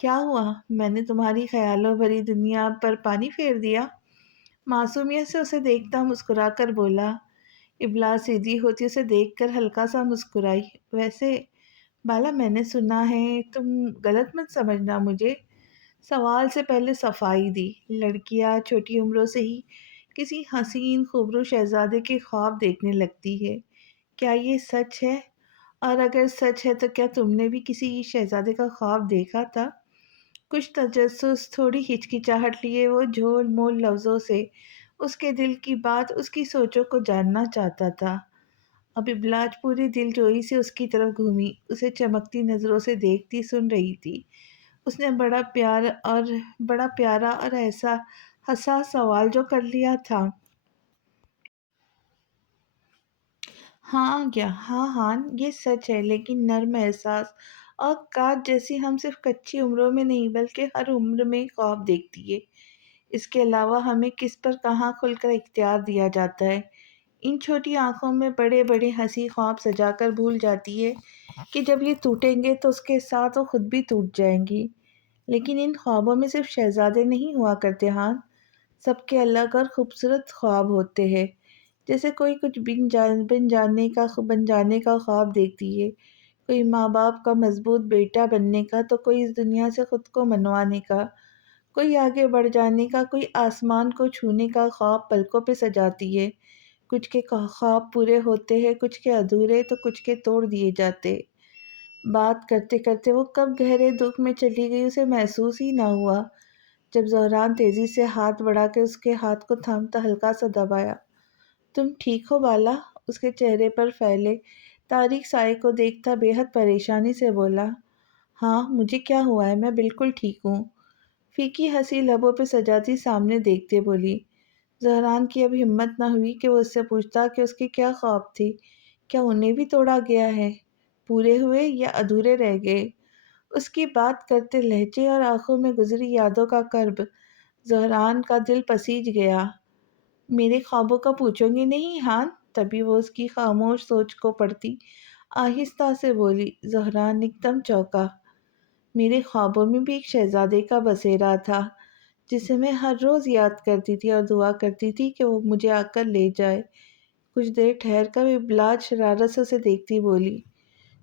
کیا ہوا؟ میں نے تمہاری خیالوں بھری دنیا پر پانی پھیر دیا؟ معصومیت سے اسے دیکھتا مسکرا کر بولا۔ ابلا سیدھی ہوتی اسے دیکھ کر ہلکا سا مسکرائی۔ ویسے بالا، میں نے سنا ہے، تم غلط مت سمجھنا مجھے۔ سوال سے پہلے صفائی دی۔ لڑکیاں چھوٹی عمروں سے ہی کسی حسین خوبرو شہزادے کے خواب دیکھنے لگتی ہے۔ کیا یہ سچ ہے؟ اور اگر سچ ہے تو کیا تم نے بھی کسی شہزادے کا خواب دیکھا تھا؟ کچھ تجسس، تھوڑی ہچکچاہٹ لیے وہ جھول مول لفظوں سے اس کے دل کی بات، اس کی سوچوں کو جاننا چاہتا تھا۔ اب ابلاج پوری دل جوئی سے اس کی طرف گھومی، اسے چمکتی نظروں سے دیکھتی سن رہی تھی۔ اس نے بڑا پیارا اور ایسا حساس سوال جو کر لیا تھا۔ ہاں کیا؟ ہاں ہاں، یہ سچ ہے، لیکن نرم احساس اور کاج جیسی ہم صرف کچی عمروں میں نہیں بلکہ ہر عمر میں خواب دیکھتی ہے۔ اس کے علاوہ ہمیں کس پر کہاں کھل کر اختیار دیا جاتا ہے۔ ان چھوٹی آنکھوں میں بڑے بڑے ہنسی خواب سجا کر بھول جاتی ہے کہ جب یہ ٹوٹیں گے تو اس کے ساتھ وہ خود بھی ٹوٹ جائیں گی۔ لیکن ان خوابوں میں صرف شہزادے نہیں ہوا کرتے ہاں، سب کے الگ اور خوبصورت خواب ہوتے ہیں۔ جیسے کوئی کچھ بن جانے کا خواب دیکھتی ہے، کوئی ماں باپ کا مضبوط بیٹا بننے کا، تو کوئی اس دنیا سے خود کو منوانے کا، کوئی آگے بڑھ جانے کا، کوئی آسمان کو چھونے کا خواب پلکوں پہ سجاتی ہے۔ کچھ کے خواب پورے ہوتے ہیں، کچھ کے ادھورے، تو کچھ کے توڑ دیے جاتے۔ بات کرتے کرتے وہ کب گہرے دکھ میں چلی گئی اسے محسوس ہی نہ ہوا۔ جب زہران تیزی سے ہاتھ بڑھا کے اس کے ہاتھ کو تھامتا ہلکا سا دبایا۔ تم ٹھیک ہو بالا؟ اس کے چہرے پر پھیلے تاریک سائے کو دیکھتا بے حد پریشانی سے بولا۔ ہاں، مجھے کیا ہوا ہے، میں بالکل ٹھیک ہوں، پھیکی ہنسی لبوں پہ سجاتی سامنے دیکھتے بولی۔ زہران کی اب ہمت نہ ہوئی کہ وہ اس سے پوچھتا کہ اس کے کیا خواب تھے، کیا انہیں بھی توڑا گیا ہے، پورے ہوئے یا ادھورے رہ گئے۔ اس کی بات کرتے لہجے اور آنکھوں میں گزری یادوں کا کرب زہران کا دل پسیج گیا۔ میرے خوابوں کا پوچھوں گی نہیں ہاں؟ تبھی وہ اس کی خاموش سوچ کو پڑھتی آہستہ سے بولی۔ زہران ایک دم چونکا۔ میرے خوابوں میں بھی ایک شہزادے کا بسیرا تھا جسے میں ہر روز یاد کرتی تھی اور دعا کرتی تھی کہ وہ مجھے آ کر لے جائے۔ کچھ دیر ٹھہر کر ابلاج شرارت سے اسے دیکھتی بولی،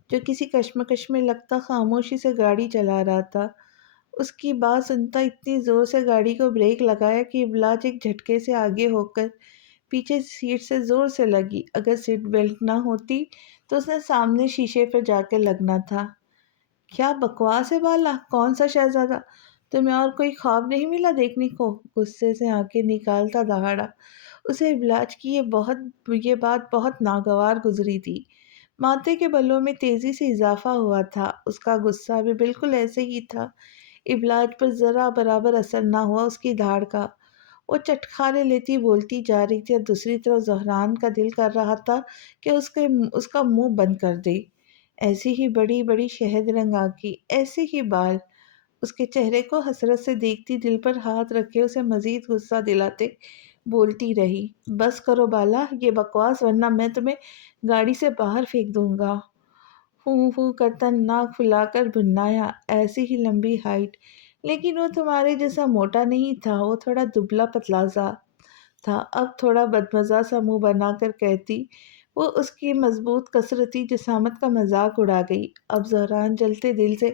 جو کسی کشمکش میں لگتا خاموشی سے گاڑی چلا رہا تھا۔ اس کی بات سنتا اتنی زور سے گاڑی کو بریک لگایا کہ ابلاج ایک جھٹکے سے آگے ہو کر پیچھے سیٹ سے زور سے لگی۔ اگر سیٹ بیلٹ نہ ہوتی تو اس نے سامنے شیشے پر جا کے لگنا تھا۔ کیا بکواس ہے بالا، کون سا شہزادہ؟ تمہیں اور کوئی خواب نہیں ملا دیکھنے کو؟ غصے سے آنکھیں نکالتا دہاڑا۔ اسے ابلاج کی یہ بات بہت ناگوار گزری تھی۔ ماتھے کے بلوں میں تیزی سے اضافہ ہوا تھا۔ اس کا غصہ بھی بالکل ایسے ہی تھا۔ ابلاج پر ذرا برابر اثر نہ ہوا اس کی دھاڑ کا۔ وہ چٹخارے لیتی بولتی جا رہی تھی اور دوسری طرف زہران کا دل کر رہا تھا کہ اس کا منہ بند کر دے۔ ایسی ہی بڑی بڑی شہد رنگ آنکھیں، ایسے ہی بال۔ اس کے چہرے کو حسرت سے دیکھتی دل پر ہاتھ رکھے اسے مزید غصہ دلاتے بولتی رہی۔ بس کرو بالا یہ بکواس، ورنہ میں تمہیں گاڑی سے باہر پھینک دوں گا۔ فوں فوں کرتا ناک پھلا کر بھنایا۔ ایسی ہی لمبی ہائٹ، لیکن وہ تمہارے جیسا موٹا نہیں تھا، وہ تھوڑا دبلا پتلا سا تھا۔ اب تھوڑا بدمزہ سا منہ بنا کر کہتی وہ اس کی مضبوط کثرتی جسامت کا مذاق اڑا گئی۔ اب زہران جلتے دل سے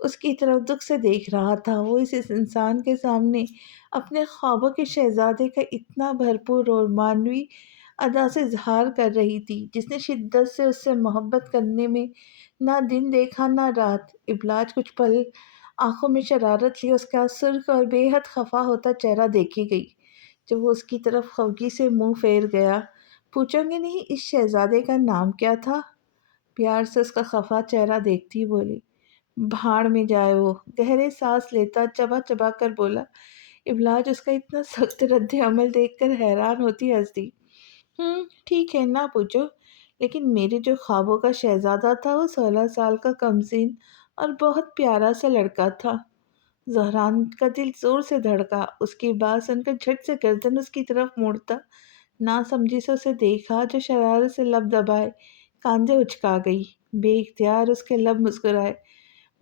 اس کی طرف دکھ سے دیکھ رہا تھا۔ وہ اس انسان کے سامنے اپنے خوابوں کے شہزادے کا اتنا بھرپور اور معنوی ادا سے اظہار کر رہی تھی، جس نے شدت سے اس سے محبت کرنے میں نہ دن دیکھا نہ رات۔ ابلاج کچھ پل آنکھوں میں شرارت لیے اس کا سرخ اور بے حد خفا ہوتا چہرہ دیکھی گئی۔ جب وہ اس کی طرف خفگی سے منہ پھیر گیا۔ پوچھوں گے نہیں اس شہزادے کا نام کیا تھا؟ پیار سے اس کا خفا چہرہ دیکھتی بولی۔ بھاڑ میں جائے وہ، گہرے سانس لیتا چبا چبا کر بولا۔ ابلاج اس کا اتنا سخت رد عمل دیکھ کر حیران ہوتی ہنسی۔ ٹھیک ہے، نہ پوچھو، لیکن میرے جو خوابوں کا شہزادہ تھا وہ 16 سال کا کمسن اور بہت پیارا سا لڑکا تھا۔ زہران کا دل زور سے دھڑکا۔ اس کی بات سن کر جھٹ سے گردن اس کی طرف موڑتا نہ سمجھی سے اسے دیکھا، جو شرارت سے لب دبائے کاندھے اچکا گئی۔ بے اختیار اس کے لب مسکرائے۔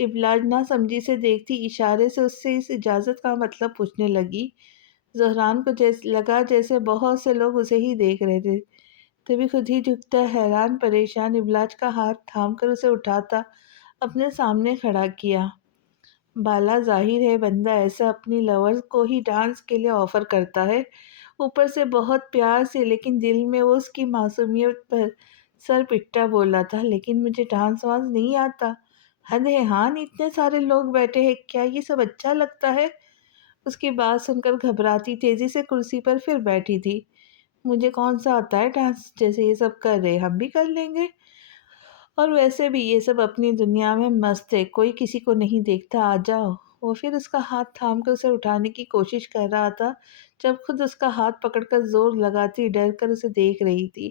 ابلاج نہ سمجھی سے دیکھتی اشارے سے اس سے اس اجازت کا مطلب پوچھنے لگی۔ زہران کو لگا جیسے بہت سے لوگ اسے ہی دیکھ رہے تھے، تبھی خود ہی جھکتا حیران پریشان ابلاج کا ہاتھ تھام کر اسے اٹھاتا اپنے سامنے کھڑا کیا۔ بالا ظاہر ہے بندہ ایسا اپنی لورز کو ہی ڈانس کے لیے آفر کرتا ہے، اوپر سے بہت پیار سے، لیکن دل میں وہ اس کی معصومیت پر سر پٹا بولا تھا، لیکن مجھے ڈانس وانس نہیں آتا۔ حد ہے ہاں، اتنے سارے لوگ بیٹھے ہیں، کیا یہ سب اچھا لگتا ہے؟ اس کی بات سن کر گھبراتی تیزی سے کرسی پر پھر بیٹھی تھی۔ مجھے کون سا آتا ہے ڈانس، جیسے یہ سب کر رہے ہم بھی کر لیں گے، اور ویسے بھی یہ سب اپنی دنیا میں مست ہے، کوئی کسی کو نہیں دیکھتا، آ جاؤ۔ وہ پھر اس کا ہاتھ تھام کر اسے اٹھانے کی کوشش کر رہا تھا جب خود اس کا ہاتھ پکڑ کر زور لگاتی ڈر کر اسے دیکھ رہی تھی۔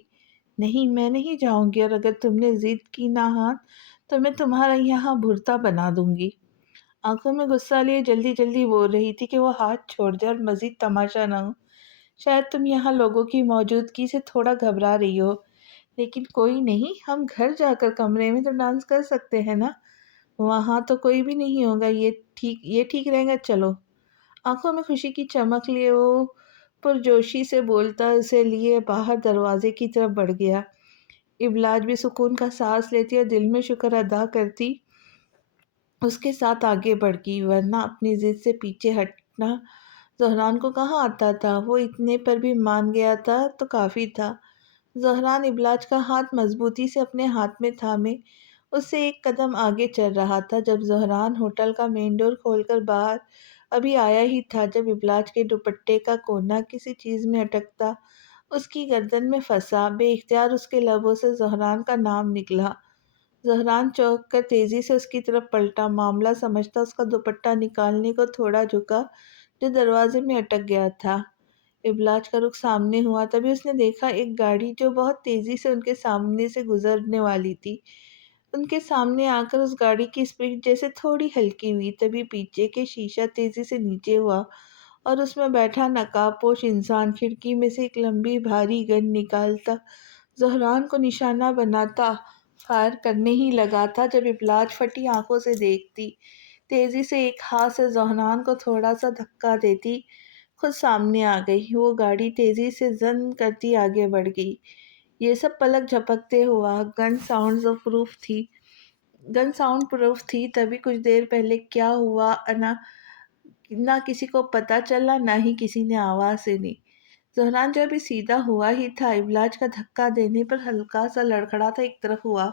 نہیں، میں نہیں جاؤں گی، اور اگر تم نے ضد کی نہ ہاتھ تو میں تمہارا یہاں بھرتا بنا دوں گی۔ آنکھوں میں غصہ لیے جلدی جلدی بول رہی تھی کہ وہ ہاتھ چھوڑ دے اور مزید تماشا نہ ہو۔ شاید تم یہاں لوگوں کی موجودگی سے تھوڑا گھبرا رہی ہو، لیکن کوئی نہیں، ہم گھر جا کر کمرے میں تو ڈانس کر سکتے ہیں نا، وہاں تو کوئی بھی نہیں ہوگا، یہ ٹھیک رہے گا، چلو۔ آنکھوں میں خوشی کی چمک لیے وہ پرجوشی سے بولتا اسے لیے باہر دروازے کی طرف بڑھ گیا۔ ابلاج بھی سکون کا سانس لیتی اور دل میں شکر ادا کرتی اس کے ساتھ آگے بڑھ گئی، ورنہ اپنی ضد سے پیچھے ہٹنا زہران کو کہاں آتا تھا۔ وہ اتنے پر بھی مان گیا تھا تو کافی تھا۔ زہران ابلاج کا ہاتھ مضبوطی سے اپنے ہاتھ میں تھامے اس سے ایک قدم آگے چل رہا تھا، جب زہران ہوٹل کا مین ڈور کھول کر باہر ابھی آیا ہی تھا، جب ابلاج کے دوپٹے کا کونا کسی چیز میں اٹکتا اس کی گردن میں پھنسا، بے اختیار اس کے لبوں سے زہران کا نام نکلا۔ زہران چونک کر تیزی سے اس کی طرف پلٹا، معاملہ سمجھتا اس کا دوپٹہ نکالنے کو تھوڑا جھکا جو دروازے میں اٹک گیا تھا۔ ابلاج کا رخ سامنے ہوا، تبھی اس نے دیکھا ایک گاڑی جو بہت تیزی سے ان کے سامنے سے گزرنے والی تھی۔ ان کے سامنے آ کر اس گاڑی کی سپیڈ جیسے تھوڑی ہلکی ہوئی، تبھی پیچھے کے شیشہ تیزی سے نیچے ہوا اور اس میں بیٹھا نقاب پوش انسان کھڑکی میں سے ایک لمبی بھاری گن نکالتا زہران کو نشانہ بناتا فائر کرنے ہی لگا تھا، جب ابلاج پھٹی آنکھوں سے دیکھتی تیزی سے ایک ہاتھ سے زہران کو تھوڑا سا دھکا دیتی خود سامنے آ گئی۔ وہ گاڑی تیزی سے زن کرتی آگے بڑھ گئی۔ یہ سب پلک جھپکتے ہوا گن ساؤنڈ پروف تھی، تبھی کچھ دیر پہلے کیا ہوا نہ کسی کو پتا چلا، نہ ہی کسی نے آواز سنی۔ زہران جو ابھی سیدھا ہوا ہی تھا، ابلاج کا دھکا دینے پر ہلکا سا لڑکھڑاتا ایک طرف ہوا۔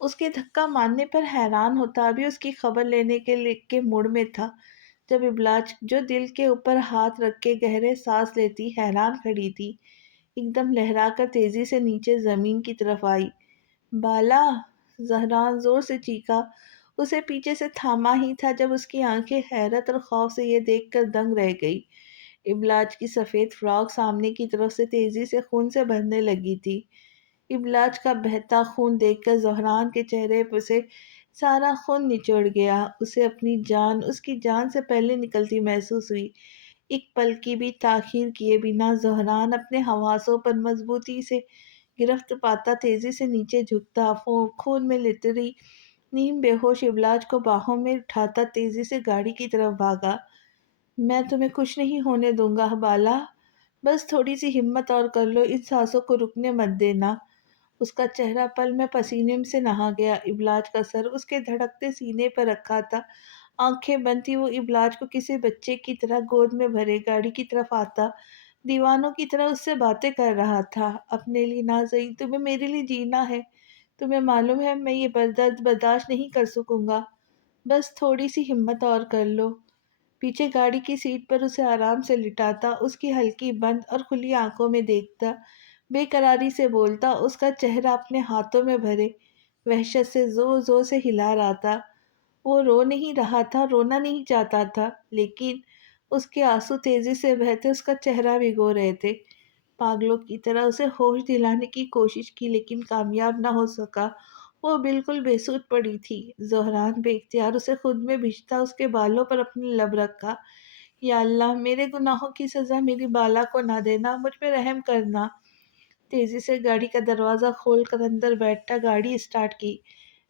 اس کے دھکا مارنے پر حیران ہوتا، ابھی اس کی خبر لینے کے موڈ میں تھا، جب ابلاج جو دل کے اوپر ہاتھ رکھ کے گہرے سانس لیتی حیران کھڑی تھی، ایک دم لہرا کر تیزی سے نیچے زمین کی طرف آئی۔ بالا! زہران زور سے چیخا، اسے پیچھے سے تھاما ہی تھا جب اس کی آنکھیں حیرت اور خوف سے یہ دیکھ کر دنگ رہ گئی۔ ابلاج کی سفید فراک سامنے کی طرف سے تیزی سے خون سے بھرنے لگی تھی۔ ابلاج کا بہتا خون دیکھ کر زہران کے چہرے پر سے سارا خون نچوڑ گیا، اسے اپنی جان اس کی جان سے پہلے نکلتی محسوس ہوئی۔ ایک پل کی بھی تاخیر کیے بنا زہران اپنے حواسوں پر مضبوطی سے گرفت پاتا تیزی سے نیچے جھکتا، خون میں لتری نیم بے ہوش ابلاج کو باہوں میں اٹھاتا تیزی سے گاڑی کی طرف بھاگا۔ میں تمہیں کچھ نہیں ہونے دوں گا بالا، بس تھوڑی سی ہمت اور کر لو، ان سانسوں کو رکنے مت دینا۔ اس کا چہرہ پل میں پسینے سے نہا گیا، ابلاج کا سر اس کے دھڑکتے سینے پر رکھا تھا، آنکھیں بند تھی۔ وہ ابلاج کو کسی بچے کی طرح گود میں بھرے گاڑی کی طرف آتا دیوانوں کی طرح اس سے باتیں کر رہا تھا۔ اپنے لیے نازنین، تمہیں میرے لیے جینا ہے، تمہیں معلوم ہے میں یہ درد برداشت نہیں کر سکوں گا، بس تھوڑی سی ہمت اور کر لو۔ پیچھے گاڑی کی سیٹ پر اسے آرام سے لٹاتا، اس کی ہلکی بند اور کھلی آنکھوں میں دیکھتا، بے قراری سے بولتا، اس کا چہرہ اپنے ہاتھوں میں بھرے وحشت سے زور زور سے ہلا رہا تھا۔ وہ رو نہیں رہا تھا، رونا نہیں چاہتا تھا، لیکن اس کے آنسو تیزی سے بہتے اس کا چہرہ بھگو رہے تھے۔ پاگلوں کی طرح اسے ہوش دلانے کی کوشش کی، لیکن کامیاب نہ ہو سکا، وہ بالکل بے سود پڑی تھی۔ زہران بے اختیار اسے خود میں بھیجتا اس کے بالوں پر اپنے لب رکھا۔ یا اللہ، میرے گناہوں کی سزا میری بالا کو نہ دینا، مجھ پہ رحم کرنا۔ تیزی سے گاڑی کا دروازہ کھول کر اندر بیٹھتا گاڑی اسٹارٹ کی۔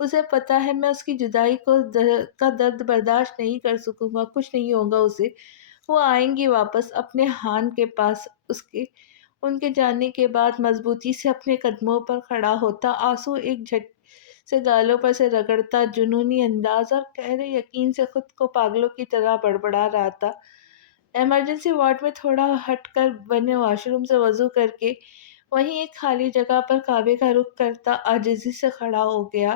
اسے پتا ہے میں اس کی جدائی کا درد برداشت نہیں کر سکوں گا، کچھ نہیں ہوگا اسے۔ وہ آئیں گی واپس اپنے ہان کے پاس۔ ان کے جانے کے بعد مضبوطی سے اپنے قدموں پر کھڑا ہوتا، آنسو ایک جھٹ سے گالوں پر سے رگڑتا، جنونی انداز اور گہرے یقین سے خود کو پاگلوں کی طرح بڑبڑا رہا تھا۔ ایمرجنسی وارڈ میں تھوڑا ہٹ کر بنے واش روم سے وضو کر کے وہیں ایک خالی جگہ پر کعبے کا رخ کرتا عاجزی سے کھڑا ہو گیا،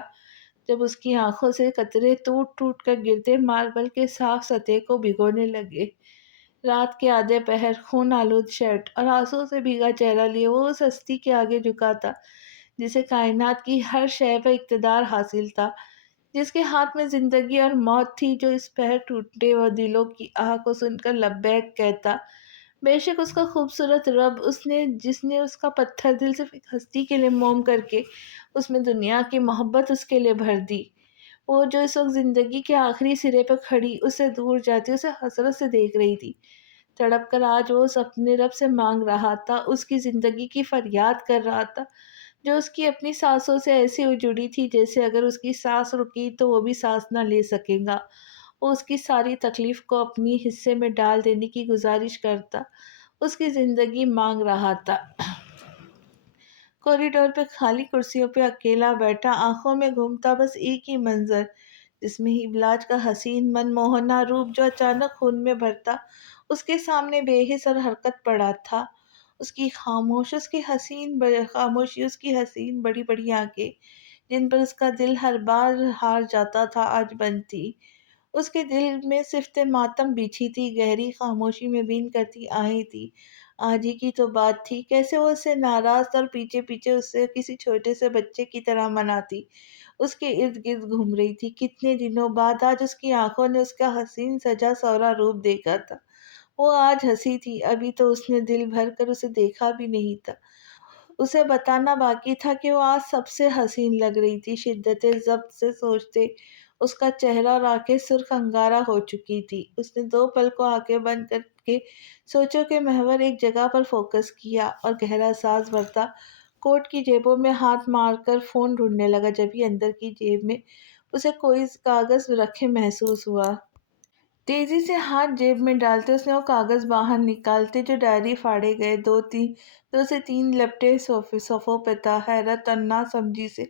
جب اس کی آنکھوں سے قطرے ٹوٹ ٹوٹ کر گرتے ماربل کے صاف سطح کو بھگونے لگے۔ رات کے آدھے پہر، خون آلود شرٹ اور آنسو سے بھیگا چہرہ لیے وہ اس ہستی کے آگے جھکا تھا جسے کائنات کی ہر شے پر اقتدار حاصل تھا، جس کے ہاتھ میں زندگی اور موت تھی، جو اس پہر ٹوٹے ہوئے دلوں کی آہ کو سن کر لبیک کہتا۔ بے شک اس کا خوبصورت رب، جس نے اس کا پتھر دل صرف ایک ہستی کے لیے موم کر کے اس میں دنیا کی محبت اس کے لیے بھر دی، وہ جو اس وقت زندگی کے آخری سرے پہ کھڑی، اس سے دور جاتی اسے حسرت سے دیکھ رہی تھی، تڑپ کر آج وہ اپنے رب سے مانگ رہا تھا، اس کی زندگی کی فریاد کر رہا تھا، جو اس کی اپنی سانسوں سے ایسی اجڑی تھی جیسے اگر اس کی سانس رکی تو وہ بھی سانس نہ لے سکے گا۔ وہ اس کی ساری تکلیف کو اپنی حصے میں ڈال دینے کی گزارش کرتا، اس کی زندگی مانگ رہا تھا۔ کوریڈور پہ خالی کرسیوں پہ اکیلا بیٹھا، آنکھوں میں گھومتا بس ایک ہی منظر، جس میں ہی ابلاج کا حسین من موہنا روپ جو اچانک خون میں بھرتا اس کے سامنے بے حس اور حرکت پڑا تھا۔ خاموشی، اس کی حسین بڑی بڑی آنکھیں جن پر اس کا دل ہر بار ہار جاتا تھا آج بند تھی۔ اس کے دل میں صفت ماتم بچھی تھی، گہری خاموشی میں بین کرتی آئی تھی۔ آج ہی کی تو بات تھی، کیسے وہ اس سے ناراض تھا اور پیچھے پیچھے اس سے کسی چھوٹے سے بچے کی طرح مناتی اس کے ارد گرد گھوم رہی تھی۔ کتنے دنوں بعد آج اس کی آنکھوں نے اس کا حسین سجا سورا روپ دیکھا تھا۔ وہ آج ہنسی تھی، ابھی تو اس نے دل بھر کر اسے دیکھا بھی نہیں تھا۔ اسے بتانا باقی تھا کہ وہ آج سب سے حسین لگ رہی تھی۔ شدت ضبط سے سوچتے اس کا چہرہ اور آنکھیں سرخ انگارہ ہو چکی تھی۔ اس نے دو پل کو آنکھیں بند کر کے سوچوں کے محور ایک جگہ پر فوکس کیا اور گہرا سانس بھرتا کوٹ کی جیبوں میں ہاتھ مار کر فون ڈھونڈنے لگا، جبھی اندر کی جیب میں اسے کوئی کاغذ رکھے محسوس ہوا۔ تیزی سے ہاتھ جیب میں ڈالتے اس نے وہ کاغذ باہر نکالتے جو ڈائری پھاڑے گئے دو سے تین لپٹے صفوں پہ تھا۔ حیرت اور نہ سمجھی سے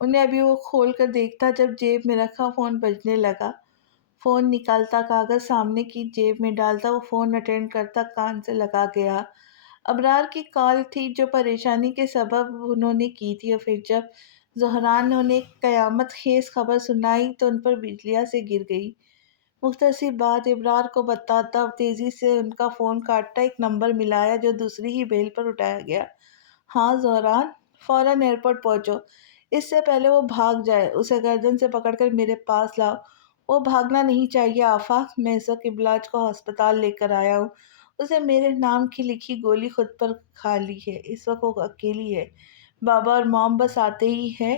انہیں ابھی وہ کھول کر دیکھتا جب جیب میں رکھا فون بجنے لگا۔ فون نکالتا، کاغذ سامنے کی جیب میں ڈالتا، وہ فون اٹینڈ کرتا، کان سے لگا گیا۔ ابرار کی کال تھی جو پریشانی کے سبب انہوں نے کی تھی، اور پھر جب زہران نے انہیں ایک قیامت خیز خبر سنائی تو ان پر بجلیاں سے گر گئی۔ مختصر بات ابرار کو بتاتا، تیزی سے ان کا فون کاٹا، ایک نمبر ملایا جو دوسری ہی بیل پر اٹھایا گیا۔ ہاں زہران، فوراً ایئرپورٹ پہنچو، اس سے پہلے وہ بھاگ جائے، اسے گردن سے پکڑ کر میرے پاس لاؤ۔ وہ بھاگنا نہیں چاہیے آفاق، میں اس وقت ابلاج کو ہسپتال لے کر آیا ہوں، اسے میرے نام کی لکھی گولی خود پر کھا لی ہے، اس وقت وہ اکیلی ہے، بابا اور موم بس آتے ہی ہیں،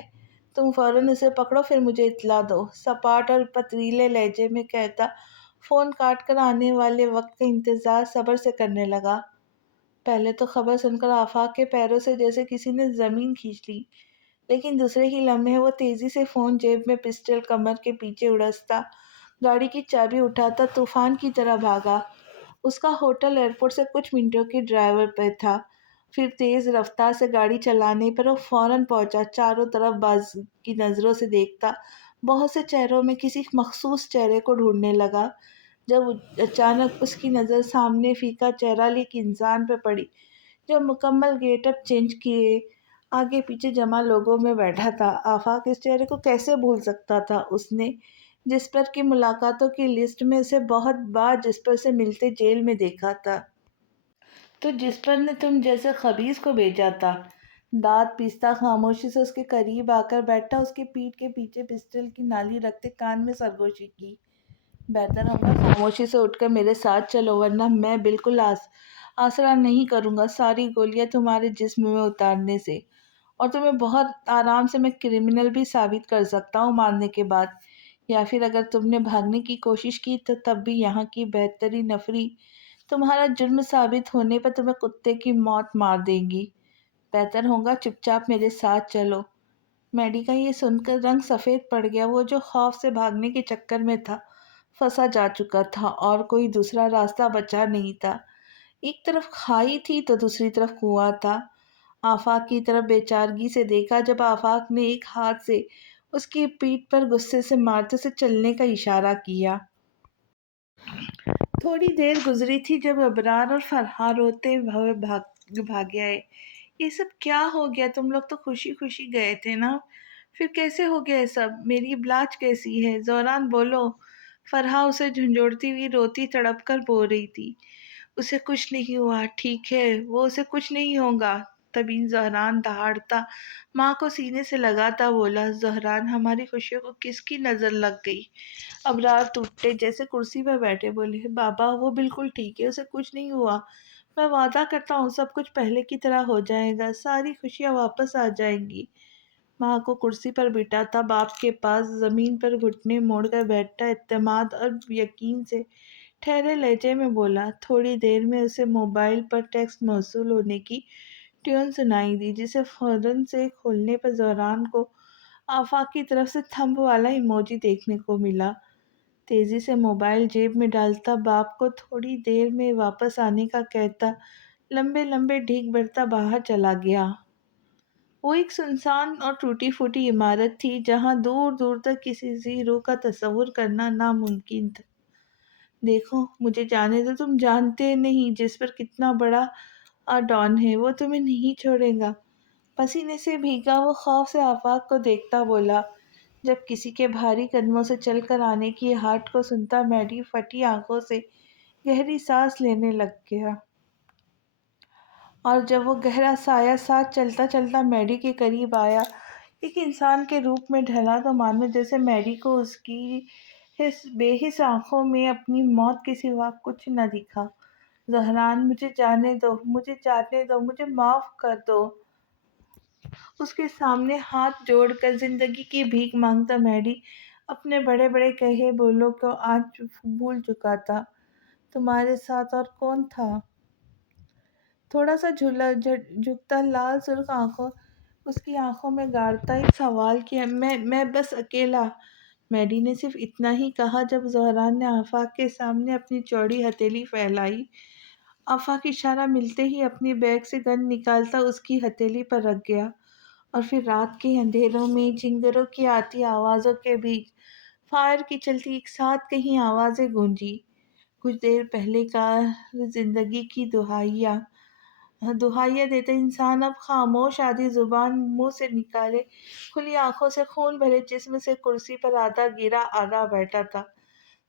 تم فوراً اسے پکڑو پھر مجھے اطلاع دو، سپاٹ اور پتریلے لہجے میں کہتا فون کاٹ کر آنے والے وقت کا انتظار صبر سے کرنے لگا۔ پہلے تو خبر سن کر آفاق کے پیروں سے جیسے کسی نے زمین کھینچ لی، لیکن دوسرے ہی لمحے وہ تیزی سے فون جیب میں پسٹل کمر کے پیچھے اڑستا، گاڑی کی چابی اٹھاتا، طوفان کی طرح بھاگا۔ اس کا ہوٹل ایئرپورٹ سے کچھ منٹوں کی ڈرائیو پہ تھا، پھر تیز رفتار سے گاڑی چلانے پر وہ فوراً پہنچا، چاروں طرف باز کی نظروں سے دیکھتا، بہت سے چہروں میں کسی مخصوص چہرے کو ڈھونڈنے لگا، جب اچانک اس کی نظر سامنے فیکا چہرہ لی ایک انسان پہ پڑی جو مکمل گیٹ اپ چینج کیے آگے پیچھے جمع لوگوں میں بیٹھا تھا۔ آفاق اس چہرے کو کیسے بھول سکتا تھا، اس نے جسپر کی ملاقاتوں کی لسٹ میں اسے بہت بار جسپر سے ملتے جیل میں دیکھا تھا۔ تو جسپر نے تم جیسے خبیث کو بھیجا تھا۔ دانت پیستا خاموشی سے اس کے قریب آ کر بیٹھا، اس کی پیٹھ کے پیچھے پسٹل کی نالی رکھتے کان میں سرگوشی کی۔ بہتر ہوگا خاموشی سے اٹھ کر میرے ساتھ چلو، ورنہ میں بالکل آسرا نہیں کروں گا ساری گولیاں تمہارے جسم میں اتارنے سے، اور تمہیں بہت آرام سے میں کرمنل بھی ثابت کر سکتا ہوں مارنے کے بعد، یا پھر اگر تم نے بھاگنے کی کوشش کی تو تب بھی یہاں کی بہترین نفری تمہارا جرم ثابت ہونے پر تمہیں کتے کی موت مار دیں گی۔ بہتر ہوگا چپ چاپ میرے ساتھ چلو۔ میڈی کا یہ سن کر رنگ سفید پڑ گیا۔ وہ جو خوف سے بھاگنے کے چکر میں تھا پھنسا جا چکا تھا اور کوئی دوسرا راستہ بچا نہیں تھا۔ ایک طرف کھائی تھی تو دوسری طرف کنواں تھا۔ آفاق کی طرف بے چارگی سے دیکھا جب آفاق نے ایک ہاتھ سے اس کی پیٹھ پر غصے سے مارتے سے چلنے کا اشارہ کیا۔ تھوڑی دیر گزری تھی جب ابرار اور فرحان روتے ہوئے بھاگے آئے۔ یہ سب کیا ہو گیا؟ تم لوگ تو خوشی خوشی گئے تھے نا، پھر کیسے ہو گیا یہ سب؟ میری بلاچ کیسی ہے؟ زہران بولو۔ فرحہ اسے جھنجھوڑتی ہوئی روتی تڑپ کر بول رہی تھی۔ اسے کچھ نہیں ہوا، ٹھیک ہے وہ، اسے کچھ نہیں ہوگا۔ تبھی زہران دہاڑتا ماں کو سینے سے لگاتا بولا، زہران ہماری خوشیوں کو کس کی نظر لگ گئی؟ ابرار ٹوٹے جیسے کرسی پہ بیٹھے بولے، بابا وہ بالکل ٹھیک ہے، اسے کچھ نہیں ہوا۔ میں وعدہ کرتا ہوں سب کچھ پہلے کی طرح ہو جائے گا، ساری خوشیاں واپس آ جائیں گی۔ ماں کو کرسی پر بٹھاتا باپ کے پاس زمین پر گھٹنے موڑ کر بیٹھا اعتماد اور یقین سے ٹھہرے لہجے میں بولا۔ تھوڑی دیر میں اسے موبائل پر ٹیکسٹ موصول ہونے کی ٹیون سنائی دی، جسے فوراً سے کھولنے پر زہران کو آفاق کی طرف سے تھمب والا ایموجی دیکھنے کو ملا۔ تیزی سے موبائل جیب میں ڈالتا باپ کو تھوڑی دیر میں واپس آنے کا کہتا لمبے لمبے ڈھیگ بھرتا باہر چلا گیا۔ وہ ایک سنسان اور ٹوٹی پھوٹی عمارت تھی جہاں دور دور تک کسی ذی روح کا تصور کرنا ناممکن تھا۔ دیکھو مجھے جانے دو، تم جانتے نہیں جس پر کتنا بڑا ڈان ہے، وہ تمہیں نہیں چھوڑے گا۔ پسینے سے بھیگا وہ خوف سے آفاق کو دیکھتا بولا۔ جب کسی کے بھاری قدموں سے چل کر آنے کی ہارٹ کو سنتا میڈی پھٹی آنکھوں سے گہری سانس لینے لگ گیا، اور جب وہ گہرا سایہ ساتھ چلتا چلتا میڈی کے قریب آیا، ایک انسان کے روپ میں ڈھلا، تو مانو جیسے میڈی کو اس کی بے حس آنکھوں میں اپنی موت کے سوا کچھ نہ دکھا۔ زہران مجھے جانے دو، مجھے جانے دو، مجھے معاف کر دو۔ اس کے سامنے ہاتھ جوڑ کر زندگی کی بھیک مانگتا میڈی اپنے بڑے بڑے کہے بولوں کو آج بھول چکا تھا۔ تمہارے ساتھ اور کون تھا؟ تھوڑا سا جھکتا لال سرخ آنکھوں اس کی آنکھوں میں گاڑتا ایک سوال کیا۔ میں بس اکیلا۔ میڈی نے صرف اتنا ہی کہا جب زہران نے آفاق کے سامنے اپنی چوڑی ہتھیلی پھیلائی۔ آفاق اشارہ ملتے ہی اپنی بیگ سے گن نکالتا اس کی ہتھیلی پر رکھ گیا، اور پھر رات کے اندھیروں میں چنگروں کی آتی آوازوں کے بیچ فائر کی چلتی ایک ساتھ کہیں آوازیں گونجی۔ کچھ دیر پہلے کا زندگی کی دہائیاں دیتا انسان اب خاموش، آدھی زبان منہ سے نکالے کھلی آنکھوں سے خون بھرے جسم سے کرسی پر آدھا گرا آدھا بیٹھا تھا۔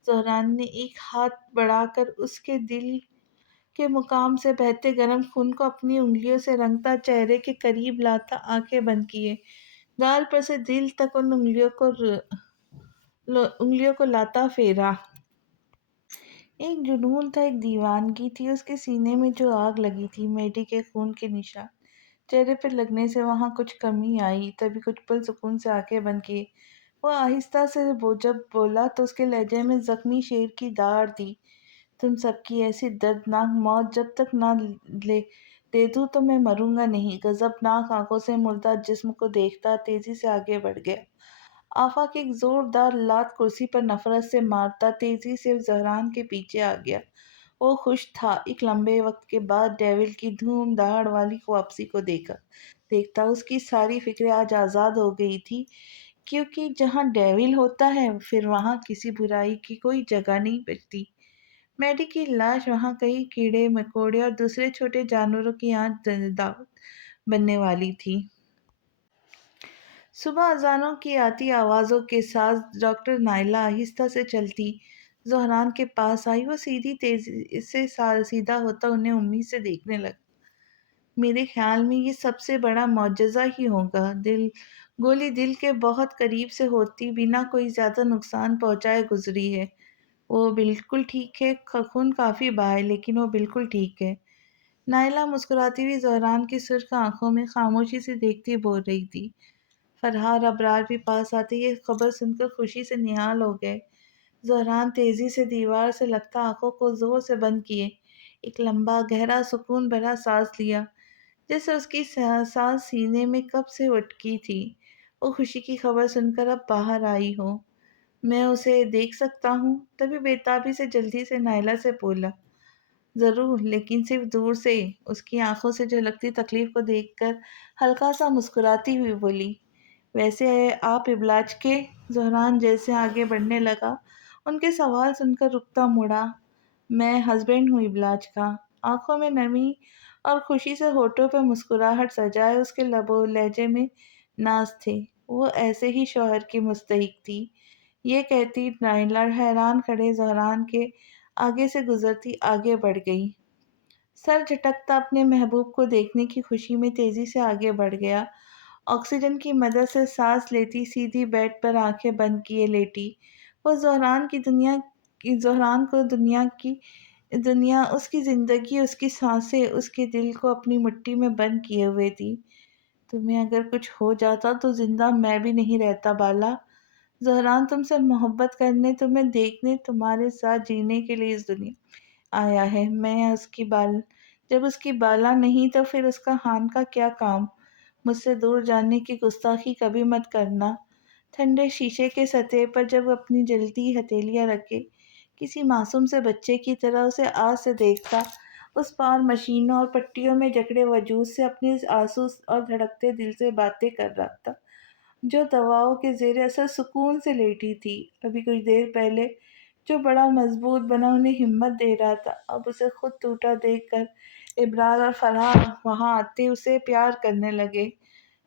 زہران نے ایک ہاتھ بڑھا کر اس کے دل کے مقام سے بہتے گرم خون کو اپنی انگلیوں سے رنگتا چہرے کے قریب لاتا آنکھیں بند کیے، گال پر سے دل تک ان انگلیوں کو لاتا پھیرا۔ ایک جنون تھا، ایک دیوانگی تھی اس کے سینے میں جو آگ لگی تھی۔ میڈی کے خون کے نشان چہرے پر لگنے سے وہاں کچھ کمی آئی، تبھی کچھ پل سکون سے آنکھیں بند کیے وہ آہستہ سے جب بولا تو اس کے لہجے میں زخمی شیر کی داڑھ تھی۔ تم سب کی ایسی دردناک موت جب تک نہ دے دوں تو میں مروں گا نہیں۔ غضبناک آنکھوں سے مردہ جسم کو دیکھتا تیزی سے آگے بڑھ گیا۔ آفاق ایک زوردار لات کرسی پر نفرت سے مارتا تیزی سے زہران کے پیچھے آ گیا۔ وہ خوش تھا ایک لمبے وقت کے بعد ڈیول کی دھوم دھاڑ والی واپسی کو دیکھتا۔ اس کی ساری فکریں آج آزاد ہو گئی تھی، کیونکہ جہاں ڈیول ہوتا ہے پھر وہاں کسی برائی کی کوئی جگہ نہیں بچتی۔ میڈی کی لاش وہاں کئی کیڑے مکوڑے اور دوسرے چھوٹے جانوروں کی آج دعوت بننے والی تھی۔ صبح اذانوں کی آتی آوازوں کے ساتھ ڈاکٹر نائلہ آہستہ سے چلتی زہران کے پاس آئی۔ وہ تیزی سے سیدھا ہوتا انہیں امید سے دیکھنے لگا۔ میرے خیال میں یہ سب سے بڑا معجزہ ہی ہوگا۔ گولی دل کے بہت قریب سے ہوتی بنا کوئی زیادہ نقصان پہنچائے گزری ہے۔ وہ بالکل ٹھیک ہے، خون کافی بہا ہے لیکن وہ بالکل ٹھیک ہے۔ نائلہ مسکراتی ہوئی زہران کی سرخ آنکھوں میں خاموشی سے دیکھتی بول رہی تھی۔ فرحہ اور ابرار بھی پاس آتے یہ خبر سن کر خوشی سے نہال ہو گئے۔ زہران تیزی سے دیوار سے لگتا آنکھوں کو زور سے بند کیے ایک لمبا گہرا سکون بھرا سانس لیا، جیسے اس کی سانس سینے میں کب سے اٹکی تھی۔ وہ خوشی کی خبر سن کر اب باہر آئی ہو، میں اسے دیکھ سکتا ہوں؟ تبھی بیتابی سے جلدی سے نائلہ سے بولا، ضرور، لیکن صرف دور سے۔ اس کی آنکھوں سے جھلکتی تکلیف کو دیکھ کر ہلکا سا مسکراتی ہوئی بولی، ویسے آپ ابلاج کے؟ زہران جیسے آگے بڑھنے لگا، ان کے سوال سن کر رکتا مڑا۔ میں ہسبینڈ ہوں ابلاج کا۔ آنکھوں میں نمی اور خوشی سے ہونٹوں پہ مسکراہٹ سجائے اس کے لب و لہجے میں ناز تھے۔ وہ ایسے ہی شوہر کی مستحق تھی۔ یہ کہتی نائلہ حیران کھڑے زہران کے آگے سے گزرتی آگے بڑھ گئی۔ سر جھٹکتا اپنے محبوب کو دیکھنے کی خوشی میں تیزی سے آگے بڑھ گیا۔ آکسیجن کی مدد سے سانس لیتی سیدھی بیڈ پر آنکھیں بند کیے لیٹی۔ وہ زہران کو دنیا، اس کی زندگی، اس کی سانسیں، اس کے دل کو اپنی مٹھی میں بند کیے ہوئے تھی۔ تمہیں اگر کچھ ہو جاتا تو زندہ میں بھی نہیں رہتا بالا۔ زہران تم سے محبت کرنے، تمہیں دیکھنے، تمہارے ساتھ جینے کے لیے اس دنیا آیا ہے۔ جب اس کی بالا نہیں تو پھر اس کا ہان کا کیا کام؟ مجھ سے دور جانے کی گستاخی کبھی مت کرنا۔ ٹھنڈے شیشے کے سطح پر جب اپنی جلتی ہتھیلیاں رکھے کسی معصوم سے بچے کی طرح اسے آس سے دیکھتا، اس پار مشینوں اور پٹیوں میں جکڑے وجود سے اپنے آنسو اور دھڑکتے دل سے باتیں کر رہا تھا، جو دواؤں کے زیر اثر سکون سے لیٹی تھی۔ ابھی کچھ دیر پہلے جو بڑا مضبوط بنا انہیں ہمت دے رہا تھا، اب اسے خود ٹوٹا دیکھ کر ابرار اور فرحان وہاں آتے اسے پیار کرنے لگے۔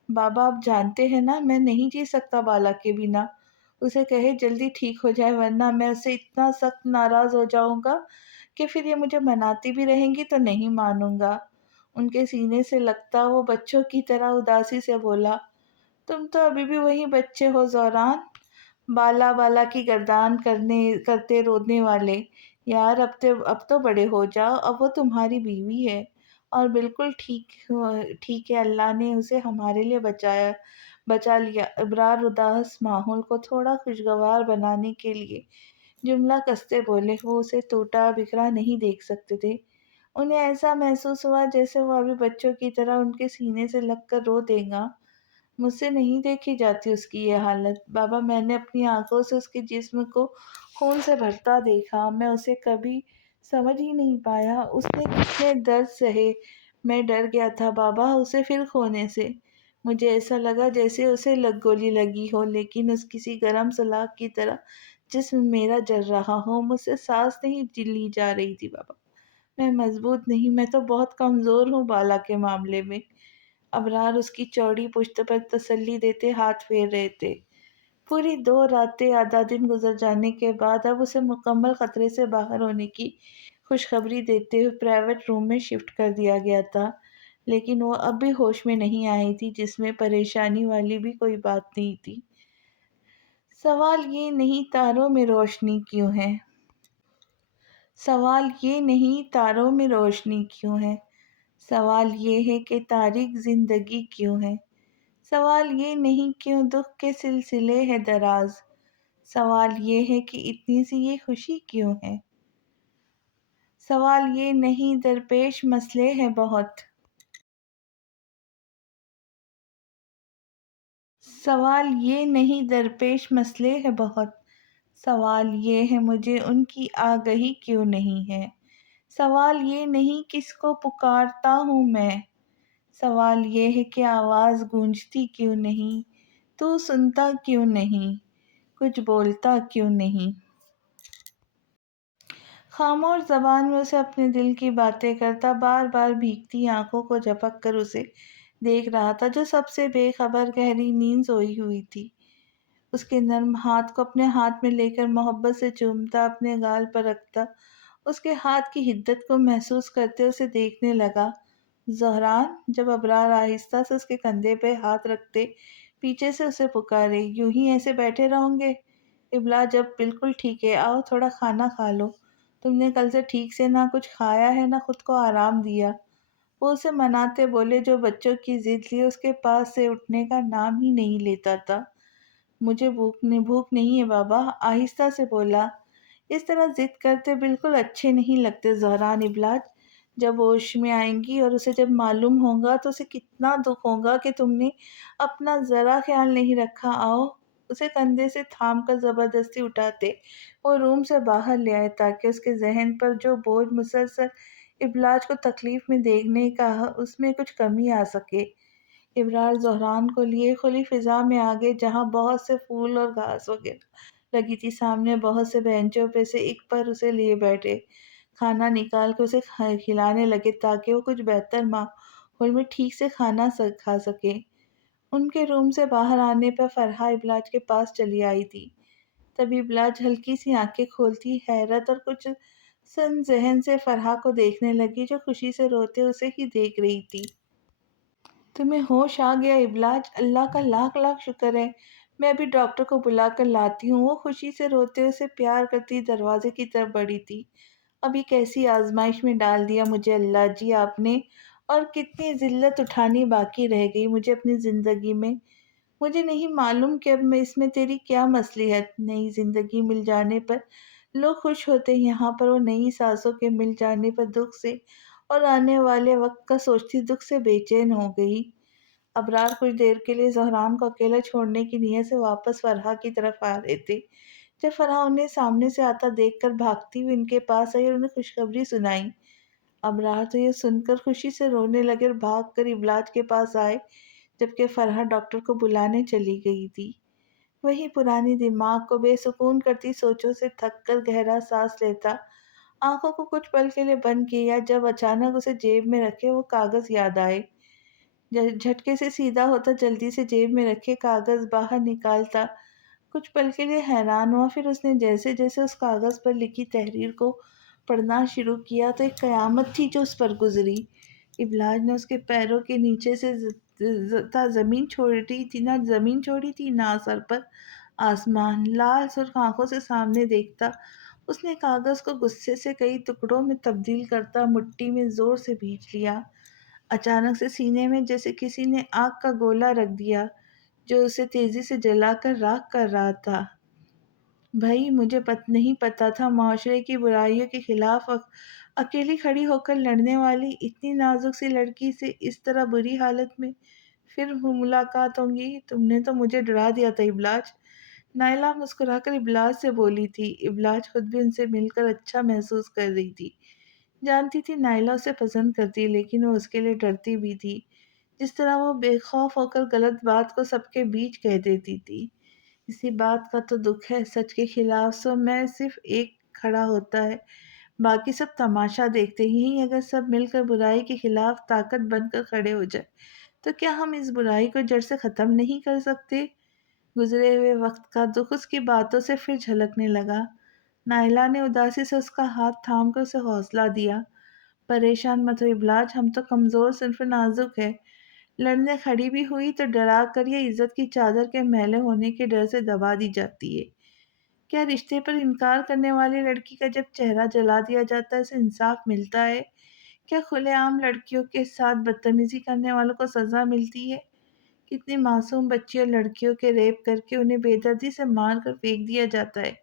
بابا آپ جانتے ہیں نا میں نہیں جی سکتا بالا کے بنا۔ اسے کہے جلدی ٹھیک ہو جائے ورنہ میں اس سے اتنا سخت ناراض ہو جاؤں گا کہ پھر یہ مجھے مناتی بھی رہیں گی تو نہیں مانوں گا۔ ان کے سینے سے لگتا وہ بچوں کی طرح اداسی سے بولا، تم تو ابھی بھی وہی بچے ہو زہران، بالا بالا کی گردان کرتے رونے والے۔ یار اب تو بڑے ہو جاؤ، اب وہ تمہاری بیوی ہے اور بالکل ٹھیک ہے، اللہ نے اسے ہمارے لیے بچا لیا۔ ابرار اداس ماحول کو تھوڑا خوشگوار بنانے کے لیے جملہ کستے بولے۔ وہ اسے ٹوٹا بکھرا نہیں دیکھ سکتے تھے۔ انہیں ایسا محسوس ہوا جیسے وہ ابھی بچوں کی طرح ان کے سینے سے لگ کر رو دے گا۔ مجھ سے نہیں دیکھی جاتی اس کی یہ حالت بابا، میں نے اپنی آنکھوں سے اس کے جسم کو خون سے بھرتا دیکھا، میں اسے کبھی سمجھ ہی نہیں پایا اس نے کتنے درد سہے۔ میں ڈر گیا تھا بابا اسے پھر کھونے سے۔ مجھے ایسا لگا جیسے اسے گولی لگی ہو، لیکن اس کسی گرم سلاخ کی طرح جسم میرا جل رہا ہو۔ مجھ سے سانس نہیں لی جا رہی تھی بابا، میں مضبوط نہیں، میں تو بہت کمزور ہوں بالا کے معاملے میں۔ ابرار اس کی چوڑی پشت پر تسلی دیتے ہاتھ پھیر رہے تھے۔ پوری 2 راتیں آدھا دن گزر جانے کے بعد اب اسے مکمل خطرے سے باہر ہونے کی خوشخبری دیتے ہوئے پرائیویٹ روم میں شفٹ کر دیا گیا تھا، لیکن وہ اب بھی ہوش میں نہیں آئی تھی، جس میں پریشانی والی بھی کوئی بات نہیں تھی۔ سوال یہ نہیں تاروں میں روشنی کیوں ہے؟ سوال یہ نہیں تاروں میں روشنی کیوں ہے؟ سوال یہ ہے کہ تاریک زندگی کیوں ہے؟ سوال یہ نہیں کیوں دکھ کے سلسلے ہے دراز؟ سوال یہ ہے کہ اتنی سی یہ خوشی کیوں ہے؟ سوال یہ نہیں درپیش مسئلے ہیں بہت؟ سوال یہ نہیں درپیش مسئلے ہیں بہت؟ سوال یہ ہے مجھے ان کی آگہی کیوں نہیں ہے؟ سوال یہ نہیں کس کو پکارتا ہوں میں؟ سوال یہ ہے کہ آواز گونجتی کیوں نہیں؟ تو سنتا کیوں نہیں؟ کچھ بولتا کیوں نہیں؟ خاموش زبان میں اسے اپنے دل کی باتیں کرتا، بار بار بھیگتی آنکھوں کو جھپک کر اسے دیکھ رہا تھا، جو سب سے بے خبر گہری نیند سوئی ہوئی تھی۔ اس کے نرم ہاتھ کو اپنے ہاتھ میں لے کر محبت سے چومتا، اپنے گال پر رکھتا، اس کے ہاتھ کی حدت کو محسوس کرتے اسے دیکھنے لگا۔ زہران، جب ابرار آہستہ سے اس کے کندھے پہ ہاتھ رکھتے پیچھے سے اسے پکارے، یوں ہی ایسے بیٹھے رہوں گے؟ ابلا جب بالکل ٹھیک ہے، آؤ تھوڑا کھانا کھا لو، تم نے کل سے ٹھیک سے نہ کچھ کھایا ہے نہ خود کو آرام دیا۔ وہ اسے مناتے بولے جو بچوں کی ضد لیے اس کے پاس سے اٹھنے کا نام ہی نہیں لیتا تھا۔ مجھے بھوک نہیں ہے بابا، آہستہ سے بولا۔ اس طرح ضد کرتے بالکل اچھے نہیں لگتے زہران ابلاج، جب ہوش میں آئیں گی اور اسے جب معلوم ہوگا تو اسے کتنا دکھ ہوگا کہ تم نے اپنا ذرا خیال نہیں رکھا۔ آؤ، اسے کندھے سے تھام کر زبردستی اٹھاتے وہ روم سے باہر لے آئے تاکہ اس کے ذہن پر جو بوجھ مسلسل ابلاج کو تکلیف میں دیکھنے کا اس میں کچھ کمی آ سکے۔ ابرار زہران کو لیے کھلی فضا میں آگے جہاں بہت سے پھول اور گھاس وغیرہ لگی تھی، سامنے بہت سے بینچوں پہ سے ایک پر اسے لیے بیٹھے، کھانا نکال کے اسے کھلانے لگے تاکہ وہ کچھ بہتر ماحول میں ٹھیک سے کھانا کھا سکے۔ ان کے روم سے باہر آنے پر فرحہ ابلاج کے پاس چلی آئی تھی۔ تبھی ابلاج ہلکی سی آنکھیں کھولتی حیرت اور کچھ سن ذہن سے فرحہ کو دیکھنے لگی جو خوشی سے روتے اسے ہی دیکھ رہی تھی۔ تمہیں ہوش آ گیا ابلاج، اللہ کا لاکھ لاکھ شکر ہے، میں ابھی ڈاکٹر کو بلا کر لاتی ہوں۔ وہ خوشی سے روتے اسے پیار کرتی دروازے کی طرف بڑھی تھی۔ ابھی کیسی آزمائش میں ڈال دیا مجھے اللہ جی آپ نے، اور کتنی ذلت اٹھانی باقی رہ گئی مجھے اپنی زندگی میں۔ مجھے نہیں معلوم کہ اب میں اس میں تیری کیا مصلحت۔ نئی زندگی مل جانے پر لوگ خوش ہوتے ہیں، یہاں پر وہ نئی سانسوں کے مل جانے پر دکھ سے اور آنے والے وقت کا سوچتی دکھ سے بے چین ہو گئی۔ ابرار کچھ دیر کے لیے زہران کو اکیلا چھوڑنے کی نیت سے واپس فرحہ کی طرف آ رہے تھے، جب فرحہ انہیں سامنے سے آتا دیکھ کر بھاگتی ہوئی ان کے پاس آئی اور انہیں خوشخبری سنائی۔ ابرار تو یہ سن کر خوشی سے رونے لگے اور بھاگ کر ابلاج کے پاس آئے، جبکہ فرحہ ڈاکٹر کو بلانے چلی گئی تھی۔ وہی پرانی دماغ کو بے سکون کرتی سوچوں سے تھک کر گہرا سانس لیتا آنکھوں کو کچھ پل کے لیے بند کیا جب اچانک اسے جیب میں رکھے وہ کاغذ یاد آئے۔ جھٹکے سے سیدھا ہوتا جلدی سے جیب میں رکھے کاغذ باہر نکالتا کچھ پل کے لیے حیران ہوا، پھر اس نے جیسے جیسے اس کاغذ پر لکھی تحریر کو پڑھنا شروع کیا تو ایک قیامت تھی جو اس پر گزری۔ ابلاج نے اس کے پیروں کے نیچے سے نہ زمین چھوڑی تھی نہ سر پر آسمان۔ لال سرخ آنکھوں سے سامنے دیکھتا اس نے کاغذ کو غصے سے کئی ٹکڑوں میں تبدیل کرتا مٹی میں زور سے بھینچ لیا۔ اچانک سے سینے میں جیسے کسی نے آگ کا گولا رکھ دیا جو اسے تیزی سے جلا کر راکھ کر رہا تھا۔ بھائی مجھے نہیں پتا تھا معاشرے کی برائیوں کے خلاف اکیلی کھڑی ہو کر لڑنے والی اتنی نازک سی لڑکی سے اس طرح بری حالت میں پھر ملاقات ہوگی۔ تم نے تو مجھے ڈرا دیا تھا ابلاج، نائلہ مسکرا کر ابلاج سے بولی تھی۔ ابلاج خود بھی ان سے مل کر اچھا محسوس کر رہی تھی، جانتی تھی نائلہ اسے پسند کرتی لیکن وہ اس کے لیے ڈرتی بھی تھی، جس طرح وہ بے خوف ہو کر غلط بات کو سب کے بیچ کہہ دیتی تھی۔ اسی بات کا تو دکھ ہے، سچ کے خلاف سو میں صرف ایک کھڑا ہوتا ہے، باقی سب تماشا دیکھتے ہی۔ اگر سب مل کر برائی کے خلاف طاقت بن کر کھڑے ہو جائے تو کیا ہم اس برائی کو جڑ سے ختم نہیں کر سکتے؟ گزرے ہوئے وقت کا دکھ اس کی باتوں سے پھر جھلکنے لگا۔ نائلہ نے اداسی سے اس کا ہاتھ تھام کر اسے حوصلہ دیا۔ پریشان مت ہو ابلاج، ہم تو کمزور صنف نازک ہے، لڑنے کھڑی بھی ہوئی تو ڈرا کر یا عزت کی چادر کے میلے ہونے کے ڈر سے دبا دی جاتی ہے۔ کیا رشتے پر انکار کرنے والی لڑکی کا جب چہرہ جلا دیا جاتا ہے اسے انصاف ملتا ہے؟ کیا کھلے عام لڑکیوں کے ساتھ بدتمیزی کرنے والوں کو سزا ملتی ہے؟ کتنی معصوم بچی اور لڑکیوں کے ریپ کر کے انہیں بے دردی سے مار کر پھینک دیا جاتا ہے،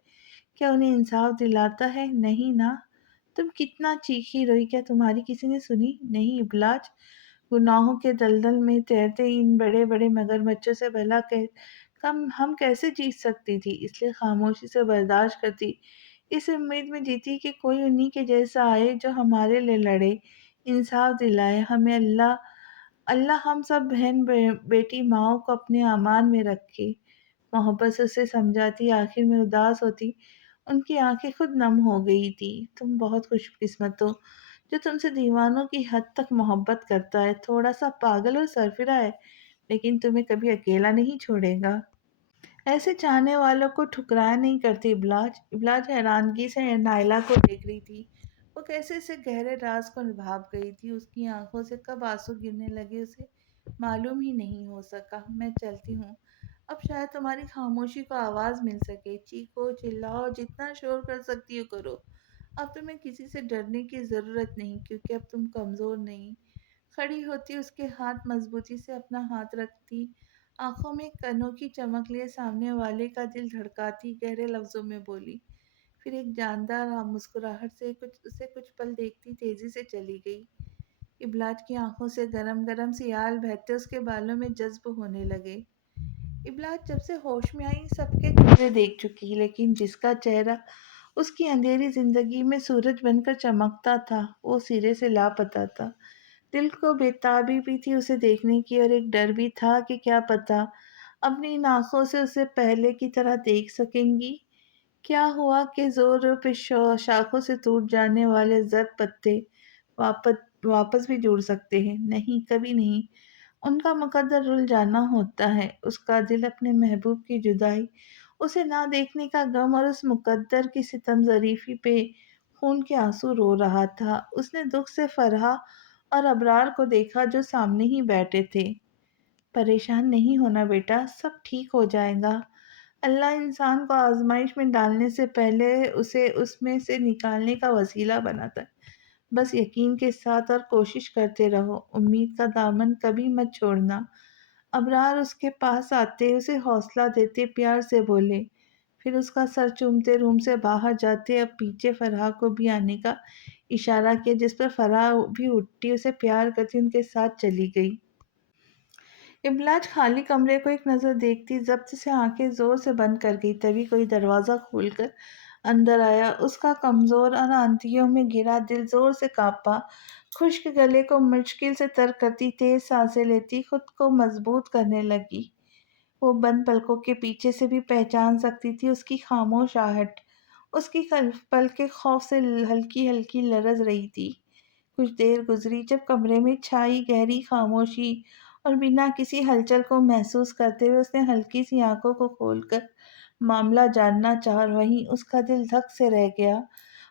کیا انہیں انصاف دلاتا ہے؟ نہیں نا۔ تم کتنا چیخی روئی، کیا تمہاری کسی نے سنی؟ نہیں ابلاج، گناہوں کے دلدل میں تیرتے ان بڑے بڑے مگرمچھوں سے بھلا ہم کیسے جیت سکتی تھی؟ اس لیے خاموشی سے برداشت کرتی، اس امید میں جیتی کہ کوئی انہی کے جیسا آئے جو ہمارے لیے لڑے، انصاف دلائے ہمیں۔ اللہ ہم سب بہن بیٹی ماؤں کو اپنے امان میں رکھے۔ محبت سے اسے سمجھاتی، آخر میں اداس ہوتی ان کی آنکھیں خود نم ہو گئی تھی۔ تم بہت خوش قسمت ہو جو تم سے دیوانوں کی حد تک محبت کرتا ہے، تھوڑا سا پاگل اور سرفرا ہے لیکن تمہیں کبھی اکیلا نہیں چھوڑے گا۔ ایسے چاہنے والوں کو ٹھکرایا نہیں کرتے ابلاج۔ ابلاج حیرانگی سے نائلہ کو دیکھ رہی تھی، وہ کیسے اسے گہرے راز کو بھانپ گئی تھی۔ اس کی آنکھوں سے کب آنسو گرنے لگے اسے معلوم ہی نہیں ہو سکا۔ میں چلتی ہوں، اب شاید تمہاری خاموشی کو آواز مل سکے، چیخو چلاؤ جتنا شور کر سکتی ہو کرو، اب تمہیں کسی سے ڈرنے کی ضرورت نہیں کیونکہ اب تم کمزور نہیں۔ کھڑی ہوتی اس کے ہاتھ مضبوطی سے اپنا ہاتھ رکھتی، آنکھوں میں ایک انوکھی چمک لیے سامنے والے کا دل دھڑکاتی گہرے لفظوں میں بولی، پھر ایک جاندار مسکراہٹ سے کچھ پل دیکھتی تیزی سے چلی گئی۔ ابلاج کی آنکھوں سے گرم گرم سیال بہتے اس کے بالوں میں جذب ہونے لگے۔ ابلاج جب سے ہوش میں آئی سب کے چہرے دیکھ چکی، لیکن جس کا چہرہ اس کی اندھیری زندگی میں سورج بن کر چمکتا تھا وہ سرے سے لاپتہ تھا۔ دل کو بےتابی بھی تھی اسے دیکھنے کی، اور ایک ڈر بھی تھا کہ کیا پتا اپنی ان آنکھوں سے اسے پہلے کی طرح دیکھ سکیں گی۔ کیا ہوا کہ زور پہ شاخوں سے ٹوٹ جانے والے زرد پتے واپس بھی جڑ سکتے ہیں؟ نہیں، کبھی نہیں۔ ان کا مقدر رل جانا ہوتا ہے۔ اس کا دل اپنے محبوب کی جدائی، اسے نہ دیکھنے کا غم اور اس مقدر کی ستم ظریفی پہ خون کے آنسو رو رہا تھا۔ اس نے دکھ سے فرحہ اور ابرار کو دیکھا جو سامنے ہی بیٹھے تھے۔ پریشان نہیں ہونا بیٹا، سب ٹھیک ہو جائے گا۔ اللہ انسان کو آزمائش میں ڈالنے سے پہلے اسے اس میں سے نکالنے کا وسیلہ بناتا ہے۔ بس یقین کے ساتھ اور کوشش کرتے رہو، امید کا دامن کبھی مت چھوڑنا۔ ابرار اس کے پاس آتے اسے حوصلہ دیتے پیار سے بولے، پھر اس کا سر چومتے روم سے باہر جاتے اب پیچھے فرح کو بھی آنے کا اشارہ کیا، جس پر فرح بھی اٹھتی اسے پیار کرتی ان کے ساتھ چلی گئی۔ ابلاج خالی کمرے کو ایک نظر دیکھتی ضبط سے آنکھیں زور سے بند کر گئی۔ تبھی کوئی دروازہ کھول کر اندر آیا۔ اس کا کمزور اور آنتیوں میں گرا دل زور سے کانپا۔ خشک گلے کو مشکل سے تر کرتی تیز سانسیں لیتی خود کو مضبوط کرنے لگی۔ وہ بند پلکوں کے پیچھے سے بھی پہچان سکتی تھی اس کی خاموش آہٹ۔ اس کی پلکیں خوف سے ہلکی ہلکی لرز رہی تھی۔ کچھ دیر گزری جب کمرے میں چھائی گہری خاموشی، اور بنا کسی ہلچل کو محسوس کرتے ہوئے اس نے ہلکی سی آنکھوں کو کھول کر معاملہ جاننا چاہا، اور وہیں اس کا دل دھک سے رہ گیا۔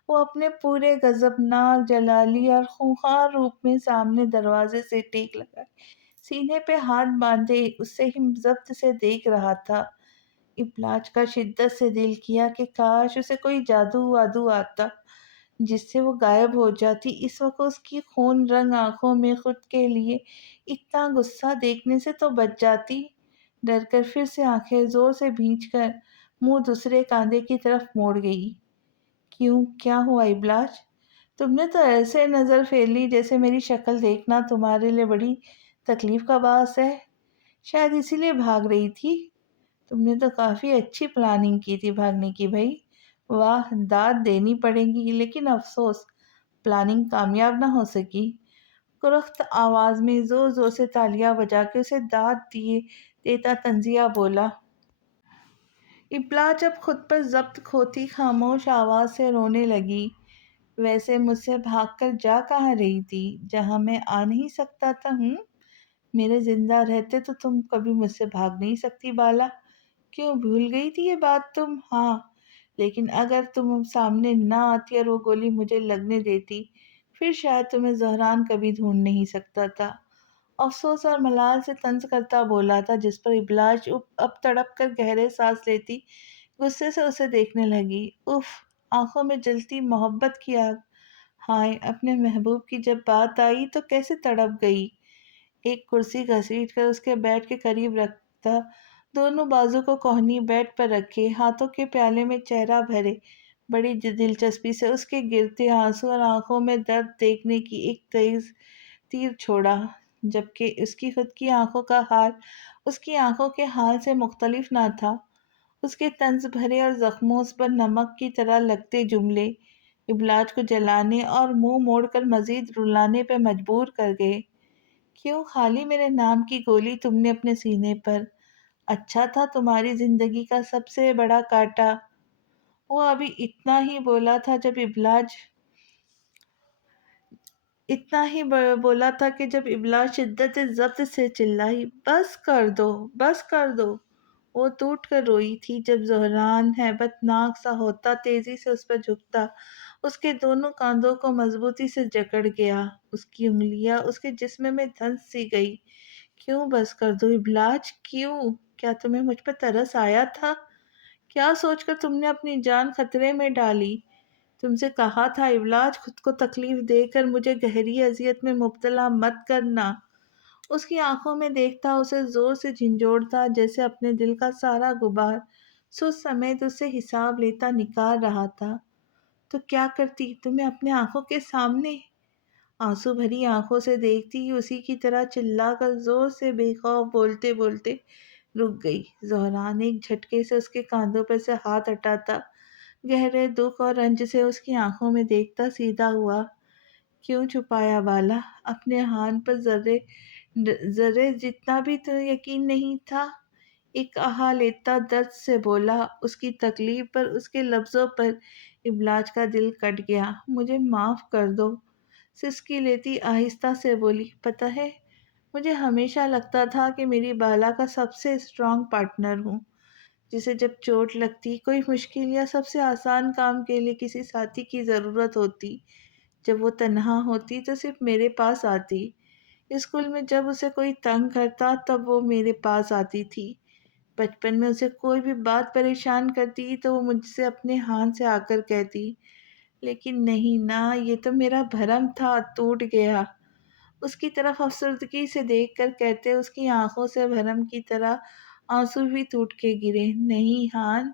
وہ اپنے پورے غضبناک جلالی اور خونخوار روپ میں سامنے دروازے سے ٹیک لگائے سینے پہ ہاتھ باندھے اسے ہی ضبط سے دیکھ رہا تھا۔ ابلاج کا شدت سے دل کیا کہ کاش اسے کوئی جادو وادو آتا جس سے وہ غائب ہو جاتی۔ اس وقت اس کی خون رنگ آنکھوں میں خود کے لیے اتنا غصہ دیکھنے سے تو بچ جاتی۔ ڈر کر پھر سے آنکھیں زور سے بھینچ کر منہ دوسرے کاندھے کی طرف موڑ گئی۔ کیوں، کیا ہوا ابلاج؟ تم نے تو ایسے نظر پھیر لی جیسے میری شکل دیکھنا تمہارے لیے بڑی تکلیف کا باعث ہے۔ شاید اسی لیے بھاگ رہی تھی۔ تم نے تو کافی اچھی پلاننگ کی تھی بھاگنے کی بھائی۔ واہ، داد دینی پڑے گی، لیکن افسوس پلاننگ کامیاب نہ ہو سکی۔ کرخت آواز میں زور زور سے تالیاں بجا کے اسے داد دیتا تنزیہ بولا۔ ابلاج اب خود پر ضبط کھوتی خاموش آواز سے رونے لگی۔ ویسے مجھ سے بھاگ کر جا کہاں رہی تھی؟ جہاں میں آ نہیں سکتا تھا؟ میرے زندہ رہتے تو تم کبھی مجھ سے بھاگ نہیں سکتی بالا۔ کیوں، بھول گئی تھی یہ بات تم؟ ہاں، لیکن اگر تم سامنے نہ آتی اور وہ گولی مجھے لگنے دیتی پھر شاید تمہیں زہران کبھی ڈھونڈ نہیں سکتا تھا۔ افسوس اور ملال سے طنز کرتا بولا تھا، جس پر ابلاج اب تڑپ کر گہرے سانس لیتی غصے سے اسے دیکھنے لگی۔ اف، آنکھوں میں جلتی محبت کی آگ۔ ہائے، اپنے محبوب کی جب بات آئی تو کیسے تڑپ گئی۔ ایک کرسی گھسیٹ کر اس کے بیڈ کے قریب رکھتا، دونوں بازو کو کوہنی بیڈ پر رکھے، ہاتھوں کے پیالے میں چہرہ بھرے بڑی دلچسپی سے اس کے گرتے آنسو اور آنکھوں میں درد دیکھنے کی ایک تیز تیر چھوڑا، جبکہ اس کی خود کی آنکھوں کا حال اس کی آنکھوں کے حال سے مختلف نہ تھا۔ اس کے طنز بھرے اور زخموں پر نمک کی طرح لگتے جملے ابلاج کو جلانے اور منہ موڑ کر مزید رلانے پہ مجبور کر گئے۔ کیوں خالی میرے نام کی گولی تم نے اپنے سینے پر؟ اچھا تھا تمہاری زندگی کا سب سے بڑا کانٹا۔ وہ ابھی اتنا ہی بولا تھا کہ جب ابلاج شدت ضبط سے چلائی، بس کر دو، بس کر دو۔ وہ ٹوٹ کر روئی تھی جب زہران ہیبت ناک سا ہوتا تیزی سے اس پر جھکتا، اس کے دونوں کاندھوں کو مضبوطی سے جکڑ گیا، اس کی انگلیاں اس کے جسم میں دھنس سی گئی۔ کیوں بس کر دو ابلاج، کیوں؟ کیا تمہیں مجھ پر ترس آیا تھا؟ کیا سوچ کر تم نے اپنی جان خطرے میں ڈالی؟ تم سے کہا تھا ابلاج، خود کو تکلیف دے کر مجھے گہری اذیت میں مبتلا مت کرنا۔ اس کی آنکھوں میں دیکھتا اسے زور سے جھنجھوڑتا، جیسے اپنے دل کا سارا غبار سوز سمیت اس سے حساب لیتا نکال رہا تھا۔ تو کیا کرتی تمہیں اپنے آنکھوں کے سامنے؟ آنسو بھری آنکھوں سے دیکھتی ہی اسی کی طرح چلا کر زور سے بے خوف بولتے بولتے رک گئی۔ زہران ایک جھٹکے سے اس کے کاندھوں پر سے ہاتھ ہٹاتا، گہرے دکھ اور رنج سے اس کی آنکھوں میں دیکھتا سیدھا ہوا۔ کیوں چھپایا بالا؟ اپنے ہان پر ذرے ذرے جتنا بھی تو یقین نہیں تھا؟ ایک آہ لیتا درد سے بولا۔ اس کی تکلیف پر، اس کے لفظوں پر ابلاج کا دل کٹ گیا۔ مجھے معاف کر دو، سسکی لیتی آہستہ سے بولی۔ پتہ ہے، مجھے ہمیشہ لگتا تھا کہ میری بالا کا سب سے اسٹرانگ پارٹنر ہوں، جسے جب چوٹ لگتی، کوئی مشکل یا سب سے آسان کام کے لیے کسی ساتھی کی ضرورت ہوتی، جب وہ تنہا ہوتی تو صرف میرے پاس آتی۔ اسکول میں جب اسے کوئی تنگ کرتا تب وہ میرے پاس آتی تھی۔ بچپن میں اسے کوئی بھی بات پریشان کرتی تو وہ مجھ سے اپنے ہاتھ سے آ کر کہتی، لیکن نہیں نا، یہ تو میرا بھرم تھا، ٹوٹ گیا۔ اس کی طرف افسردگی سے دیکھ کر کہتے، اس کی آنکھوں سے بھرم کی طرح آنسو بھی ٹوٹ کے گرے۔ نہیں ہان۔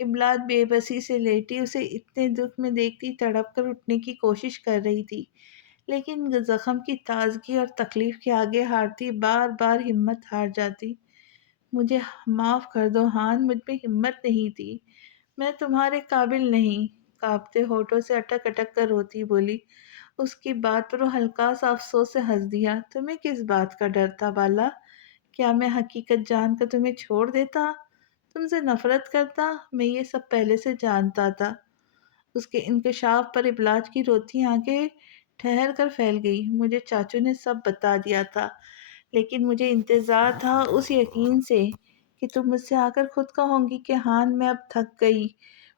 ابلاج بے بسی سے لیٹی اسے اتنے دکھ میں دیکھتی تڑپ کر اٹھنے کی کوشش کر رہی تھی، لیکن زخم کی تازگی اور تکلیف کے آگے ہارتی بار بار ہمت ہار جاتی۔ مجھے معاف کر دو ہان، مجھ میں ہمت نہیں تھی، میں تمہارے قابل نہیں۔ کانپتے ہونٹوں سے اٹک اٹک کر روتی بولی۔ اس کی بات پر وہ ہلکا سا افسوس سے ہنس دیا۔ تمہیں کس بات کا ڈر تھا بالا؟ کیا میں حقیقت جان کر تمہیں چھوڑ دیتا؟ تم سے نفرت کرتا؟ میں یہ سب پہلے سے جانتا تھا۔ اس کے انکشاف پر ابلاج کی روتی آنکھیں ٹھہر کر پھیل گئی۔ مجھے چاچو نے سب بتا دیا تھا، لیکن مجھے انتظار تھا اس یقین سے کہ تم مجھ سے آ کر خود کہو گی کہ ہان میں اب تھک گئی،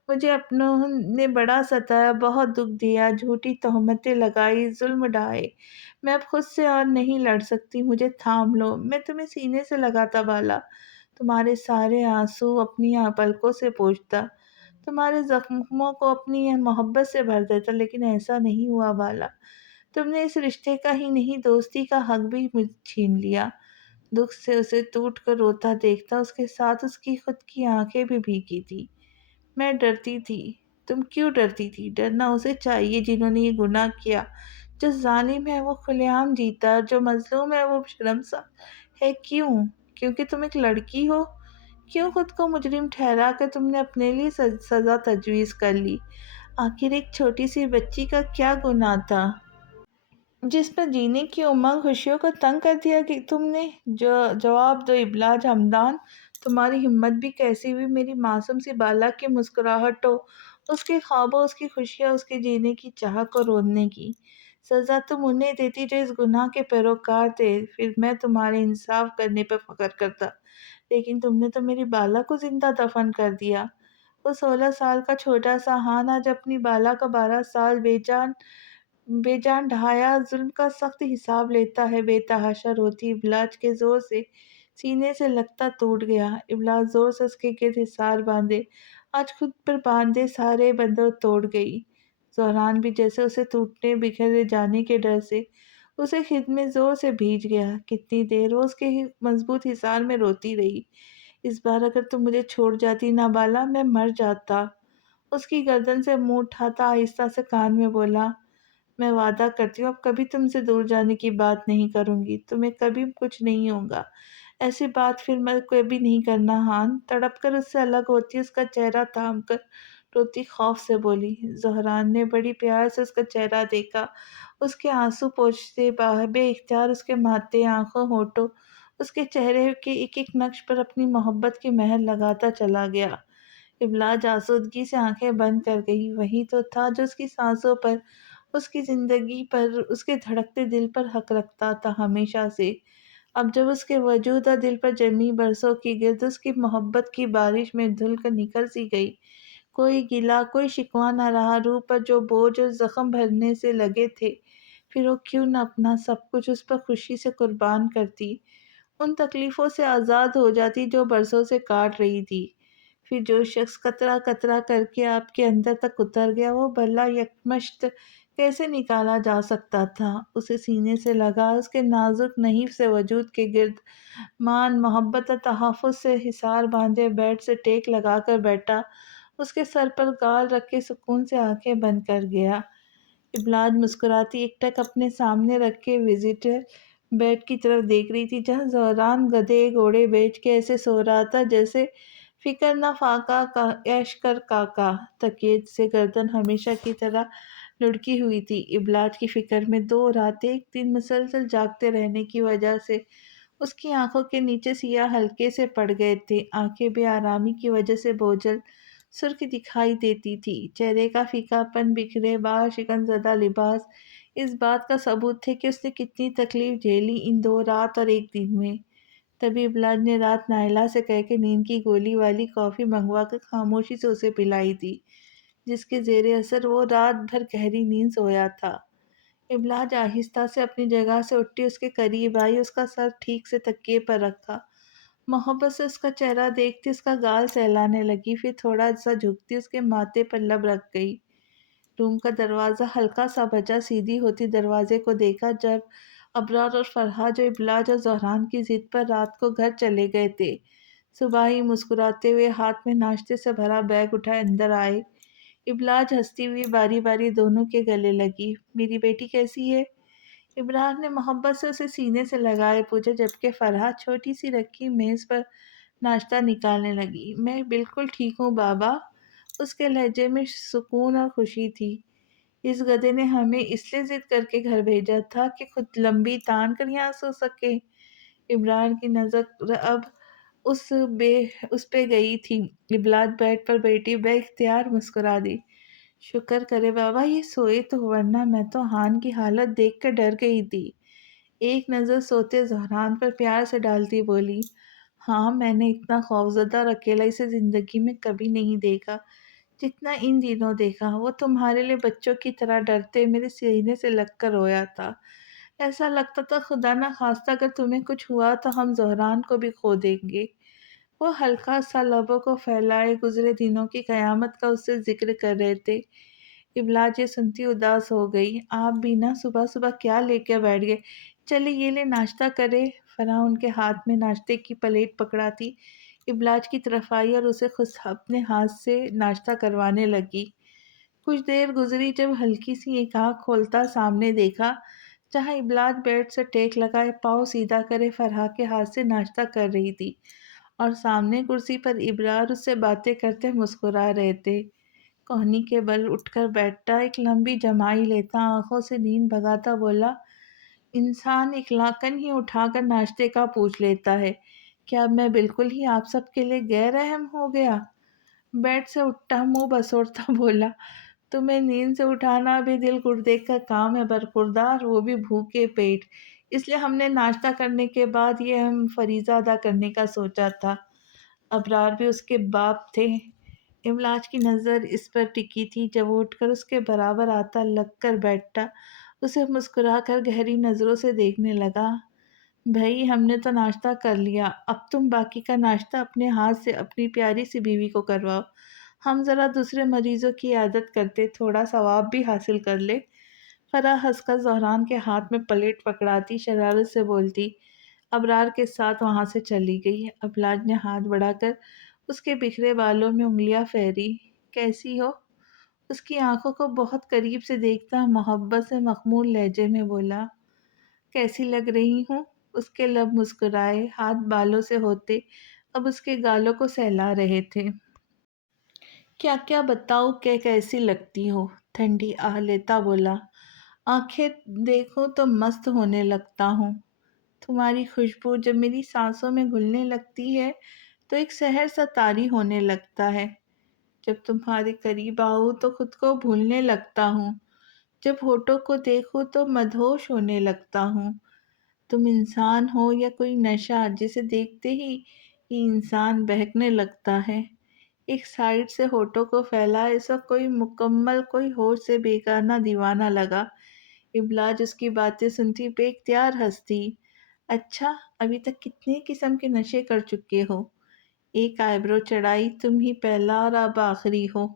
مجھے اپنوں نے بڑا ستایا، بہت دکھ دیا، جھوٹی تہمتیں لگائی، ظلم ڈھائے، میں اب خود سے اور نہیں لڑ سکتی، مجھے تھام لو۔ میں تمہیں سینے سے لگاتا بالا، تمہارے سارے آنسو اپنی پلکوں سے پوچھتا، تمہارے زخموں کو اپنی محبت سے بھر دیتا، لیکن ایسا نہیں ہوا بالا۔ تم نے اس رشتے کا ہی نہیں، دوستی کا حق بھی مجھ چھین لیا۔ دکھ سے اسے ٹوٹ کر روتا دیکھتا، اس کے ساتھ اس کی خود کی آنکھیں بھی بھیگی تھی۔ میں ڈرتی تھی۔ تم کیوں ڈرتی تھی؟ ڈرنا اسے چاہیے جنہوں نے یہ گناہ کیا۔ جو ظالم ہے وہ کھلے عام جیتا، جو مظلوم ہے وہ شرمسار ہے۔ کیوں؟ کیونکہ تم ایک لڑکی ہو؟ کیوں خود کو مجرم ٹھہرا کر تم نے اپنے لیے سزا تجویز کر لی؟ آخر ایک چھوٹی سی بچی کا کیا گناہ تھا جس پر جینے کی امنگ خوشیوں کو تنگ کر دیا کہ تم نے؟ جواب دو ابلاج ہمدان، تمہاری ہمت بھی کیسی ہوئی میری معصوم سی بالا کی مسکراہٹوں، اس کے خوابوں، اس کی خوشیاں، اس کے جینے کی چاہ کو روننے کی؟ سزا تم انہیں دیتی جو اس گناہ کے پیروکار تھے، پھر میں تمہارے انصاف کرنے پر فخر کرتا، لیکن تم نے تو میری بالا کو زندہ دفن کر دیا۔ وہ 16 سال کا چھوٹا سا ہان آج اپنی بالا کا 12 سال بے جان ڈھایا ظلم کا سخت حساب لیتا ہے۔ بے تحاشا روتی ابلاج کے زور سے سینے سے لگتا ٹوٹ گیا۔ ابلاج زور سے اس کے گرد حصار باندھے، آج خود پر باندھے سارے بندھن توڑ گئی۔ زہران بھی جیسے اسے ٹوٹنے بکھر جانے کے ڈر سے اسے خود میں زور سے بھیج گیا۔ کتنی دیر وہ اس کے مضبوط حصار میں روتی رہی۔ اس بار اگر تم مجھے چھوڑ جاتی نا بالا، میں مر جاتا۔ اس کی گردن سے منہ اٹھاتا آہستہ سے کان میں بولا، میں وعدہ کرتی ہوں اب کبھی تم سے دور جانے کی بات نہیں کروں گی، تمہیں کبھی کچھ نہیں ہوگا، ایسی بات پھر میں کبھی نہیں کرنا ہان۔ تڑپ کر اس سے الگ ہوتی اس کا چہرہ تھام کر روتی خوف سے بولی۔ زہران نے بڑی پیار سے اس کا چہرہ دیکھا، اس کے آنسو پوچھتے بے اختیار اس کے ماتھے، آنکھوں، ہونٹوں، اس کے چہرے کے ایک ایک نقش پر اپنی محبت کی مہر لگاتا چلا گیا۔ ابلاج آسودگی سے آنکھیں بند کر گئی۔ وہی تو تھا جو اس کی سانسوں پر، اس کی زندگی پر، اس کے دھڑکتے دل پر حق رکھتا تھا ہمیشہ سے۔ اب جب اس کے وجود اور دل پر جمی برسوں کی گرد اس کی محبت کی بارش میں دھل کر نکل سی گئی، کوئی گلہ، کوئی شکوہ نہ رہا، روح پر جو بوجھ اور زخم بھرنے سے لگے تھے، پھر وہ کیوں نہ اپنا سب کچھ اس پر خوشی سے قربان کرتی، ان تکلیفوں سے آزاد ہو جاتی جو برسوں سے کاٹ رہی تھی۔ پھر جو شخص قطرہ قطرہ کر کے آپ کے اندر تک اتر گیا، وہ بھلا یکمشت کیسے نکالا جا سکتا تھا؟ اسے سینے سے لگا، اس کے نازک نحیف سے وجود کے گرد مان، محبت اور تحفظ سے حصار باندھے بیٹھ سے ٹیک لگا کر بیٹھا، اس کے سر پر گال رکھ کے سکون سے آنکھیں بند کر گیا۔ ابلاج مسکراتی ایک ٹک اپنے سامنے رکھ کے وزٹر بیڈ کی طرف دیکھ رہی تھی، جہاں زہران گدھے گھوڑے بیچ کے ایسے سو رہا تھا جیسے فکر نہ فاقہ کا عیش کر کاکا۔ تکیے سے گردن ہمیشہ کی طرح لڑکی ہوئی تھی۔ ابلاج کی فکر میں 2 راتیں ایک دن مسلسل جاگتے رہنے کی وجہ سے اس کی آنکھوں کے نیچے سیاہ حلقے سے پڑ گئے تھے۔ آنکھیں بے آرامی کی وجہ سے بوجھل سرخ دکھائی دیتی تھی۔ چہرے کا پھیکا پن، بکھرے بال، شکن زدہ لباس اس بات کا ثبوت تھے کہ اس نے کتنی تکلیف جھیلی ان 2 رات اور ایک دن میں۔ تبھی ابلاج نے رات نائلہ سے کہہ کے نیند کی گولی والی کافی منگوا کر خاموشی سے اسے پلائی تھی، جس کے زیر اثر وہ رات بھر گہری نیند سویا تھا۔ ابلاج آہستہ سے اپنی جگہ سے اٹھی، اس کے قریب آئی، اس کا سر ٹھیک سے تکیے پر رکھا، محبت سے اس کا چہرہ دیکھتی اس کا گال سہلانے لگی، پھر تھوڑا سا جھکتی اس کے ماتھے پر لب رکھ گئی۔ روم کا دروازہ ہلکا سا بجا، سیدھی ہوتی دروازے کو دیکھا جب ابرار اور فرحہ، جو ابلاج اور زہران کی ضد پر رات کو گھر چلے گئے تھے، صبح ہی مسکراتے ہوئے ہاتھ میں ناشتے سے بھرا بیگ اٹھائے اندر آئے۔ ابلاج ہنستی ہوئی باری باری دونوں کے گلے لگی۔ میری بیٹی کیسی ہے؟ ابراہیم نے محبت سے اسے سینے سے لگائے پوچھا، جبکہ فرحہ چھوٹی سی رکھی میز پر ناشتہ نکالنے لگی۔ میں بالکل ٹھیک ہوں بابا۔ اس کے لہجے میں سکون اور خوشی تھی۔ اس گدھے نے ہمیں اس لیے ضد کر کے گھر بھیجا تھا کہ خود لمبی تان کر یہاں سو سکے۔ ابراہیم کی نظر اب اس پہ گئی تھی۔ ابلاج بیڈ پر بیٹھی بے اختیار مسکرا دی۔ شکر کرے بابا یہ سوئے تو، ورنہ میں تو ہان کی حالت دیکھ کر ڈر گئی تھی۔ ایک نظر سوتے زہران پر پیار سے ڈالتی بولی، ہاں میں نے اتنا خوفزدہ اور اکیلا اسے زندگی میں کبھی نہیں دیکھا جتنا ان دنوں دیکھا۔ وہ تمہارے لیے بچوں کی طرح ڈرتے میرے سینے سے لگ کر رویا تھا۔ ایسا لگتا تھا خدا نہ خواستہ اگر تمہیں کچھ ہوا تو ہم زہران کو بھی کھو دیں گے۔ وہ ہلکا سا لبوں کو پھیلائے گزرے دنوں کی قیامت کا اس سے ذکر کر رہے تھے۔ ابلاج یہ سنتی اداس ہو گئی۔ آپ بھی نہ صبح صبح کیا لے کے بیٹھ گئے؟ چلے یہ لے ناشتہ کرے۔ فرح ان کے ہاتھ میں ناشتے کی پلیٹ پکڑاتی ابلاج کی طرف آئی اور اسے خود اپنے ہاتھ سے ناشتہ کروانے لگی۔ کچھ دیر گزری جب ہلکی سی ایک آنکھ کھولتا سامنے دیکھا، جہاں ابلاج بیڈ سے ٹیک لگائے پاؤں سیدھا کرے فرح کے ہاتھ سے ناشتہ کر رہی تھی، اور سامنے کرسی پر ابرار اس سے باتیں کرتے مسکرا رہے تھے۔ کوہنی کے بل اٹھ کر بیٹھتا، ایک لمبی جمائی لیتا، آنکھوں سے نیند بھگاتا بولا، انسان اخلاقاً ہی اٹھا کر ناشتے کا پوچھ لیتا ہے، کیا اب میں بالکل ہی آپ سب کے لیے غیر اہم ہو گیا؟ بیڈ سے اٹھتا منہ بسوڑتا بولا، تمہیں نیند سے اٹھانا بھی دل گردے کا کام ہے برخوردار، وہ بھی بھوکے پیٹ، اس لیے ہم نے ناشتہ کرنے کے بعد یہ اہم فریضہ ادا کرنے کا سوچا تھا۔ ابرار بھی اس کے باپ تھے۔ ابلاج کی نظر اس پر ٹکی تھی جب وہ اٹھ کر اس کے برابر آتا، لگ کر بیٹھتا، اسے مسکرا کر گہری نظروں سے دیکھنے لگا۔ بھائی ہم نے تو ناشتہ کر لیا، اب تم باقی کا ناشتہ اپنے ہاتھ سے اپنی پیاری سی بیوی کو کرواؤ، ہم ذرا دوسرے مریضوں کی عیادت کرتے، تھوڑا ثواب بھی حاصل کر لے۔ فرح ہنس کر زہران کے ہاتھ میں پلیٹ پکڑاتی شرارت سے بولتی، ابرار کے ساتھ وہاں سے چلی گئی۔ ابلاج نے ہاتھ بڑھا کر اس کے بکھرے بالوں میں انگلیاں پھیری۔ کیسی ہو؟ اس کی آنکھوں کو بہت قریب سے دیکھتا محبت سے مخمور لہجے میں بولا، کیسی لگ رہی ہوں؟ اس کے لب مسکرائے، ہاتھ بالوں سے ہوتے اب اس کے گالوں کو سہلا رہے تھے۔ کیا کیا بتاؤ کہ کیسی لگتی ہو؟ ٹھنڈی آہ لیتا بولا، آنکھیں دیکھوں تو مست ہونے لگتا ہوں۔ تمہاری خوشبو جب میری سانسوں میں گھلنے لگتی ہے تو ایک سحر سا طاری ہونے لگتا ہے۔ جب تمہارے قریب آؤں تو خود کو بھولنے لگتا ہوں، جب ہونٹوں کو دیکھوں تو مدہوش ہونے لگتا ہوں۔ تم انسان ہو یا کوئی نشہ جسے دیکھتے ہی انسان بہکنے لگتا ہے۔ ایک سائیڈ سے ہونٹوں کو پھیلا، اس وقت کوئی مکمل، کوئی ہوش سے بیگانہ دیوانہ لگا۔ ابلاج اس کی باتیں سنتی بے اختیار ہنستی۔ اچھا ابھی تک کتنے قسم کے نشے کر چکے ہو؟ ایک آئیبرو چڑھائی، تم ہی پہلا اور اب آخری ہو۔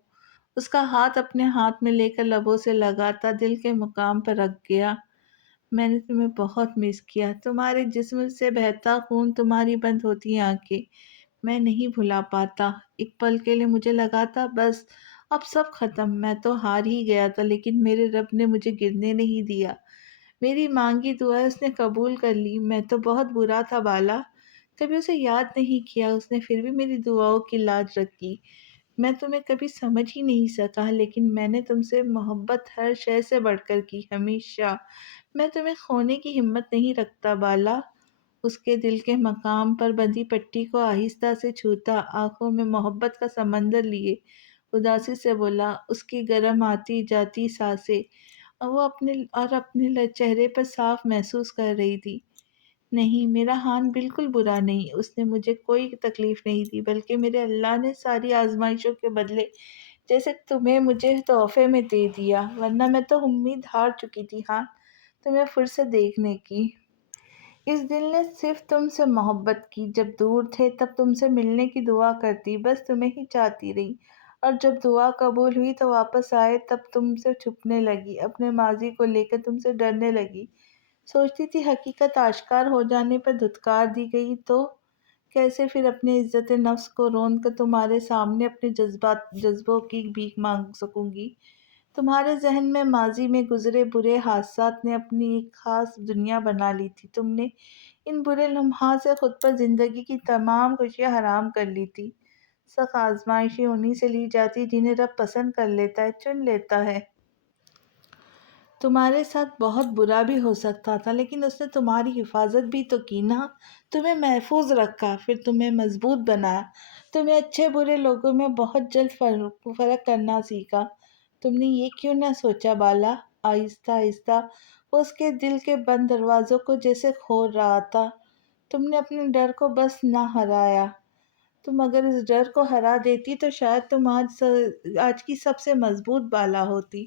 اس کا ہاتھ اپنے ہاتھ میں لے کر لبوں سے لگاتا دل کے مقام پر رکھ گیا۔ میں نے تمہیں بہت مس کیا، تمہارے جسم سے بہتا خون، تمہاری بند ہوتی آنکھیں، میں نہیں بھلا پاتا۔ ایک پل کے لیے مجھے لگا تھا بس اب سب ختم، میں تو ہار ہی گیا تھا، لیکن میرے رب نے مجھے گرنے نہیں دیا۔ میری مانگی دعا اس نے قبول کر لی۔ میں تو بہت برا تھا بالا، کبھی اسے یاد نہیں کیا، اس نے پھر بھی میری دعاؤں کی لاج رکھی۔ میں تمہیں کبھی سمجھ ہی نہیں سکا، لیکن میں نے تم سے محبت ہر شے سے بڑھ کر کی، ہمیشہ۔ میں تمہیں کھونے کی ہمت نہیں رکھتا بالا۔ اس کے دل کے مقام پر بندھی پٹی کو آہستہ سے چھوتا، آنکھوں میں محبت کا سمندر لیے اداسی سے بولا، اس کی گرم آتی جاتی سانسیں اور وہ اپنے چہرے پر صاف محسوس کر رہی تھی۔ نہیں، میرا حان بالکل برا نہیں، اس نے مجھے کوئی تکلیف نہیں دی، بلکہ میرے اللہ نے ساری آزمائشوں کے بدلے جیسے تمہیں مجھے تحفے میں دے دیا، ورنہ میں تو امید ہار چکی تھی ہاں تمہیں پھر سے دیکھنے کی۔ اس دل نے صرف تم سے محبت کی، جب دور تھے تب تم سے ملنے کی دعا کرتی، بس تمہیں ہی چاہتی رہی، اور جب دعا قبول ہوئی تو واپس آئے تب تم سے چھپنے لگی، اپنے ماضی کو لے کر تم سے ڈرنے لگی۔ سوچتی تھی حقیقت آشکار ہو جانے پر دھتکار دی گئی تو کیسے پھر اپنے عزت نفس کو روند کر تمہارے سامنے اپنے جذبوں کی بھیک مانگ سکوں گی۔ تمہارے ذہن میں ماضی میں گزرے برے حادثات نے اپنی ایک خاص دنیا بنا لی تھی، تم نے ان برے لمحات سے خود پر زندگی کی تمام خوشیاں حرام کر لی تھی۔ سخت آزمائشیں انہی سے لی جاتی جنہیں رب پسند کر لیتا ہے، چن لیتا ہے۔ تمہارے ساتھ بہت برا بھی ہو سکتا تھا، لیکن اس نے تمہاری حفاظت بھی تو کی نا، تمہیں محفوظ رکھا، پھر تمہیں مضبوط بنایا، تمہیں اچھے برے لوگوں میں بہت جلد فرق کرنا سیکھا۔ تم نے یہ کیوں نہ سوچا بالا؟ آہستہ آہستہ وہ اس کے دل کے بند دروازوں کو جیسے کھول رہا تھا۔ تم نے اپنے ڈر کو بس نہ ہرایا۔ تم اگر اس ڈر کو ہرا دیتی تو شاید تم آج کی سب سے مضبوط بالا ہوتی۔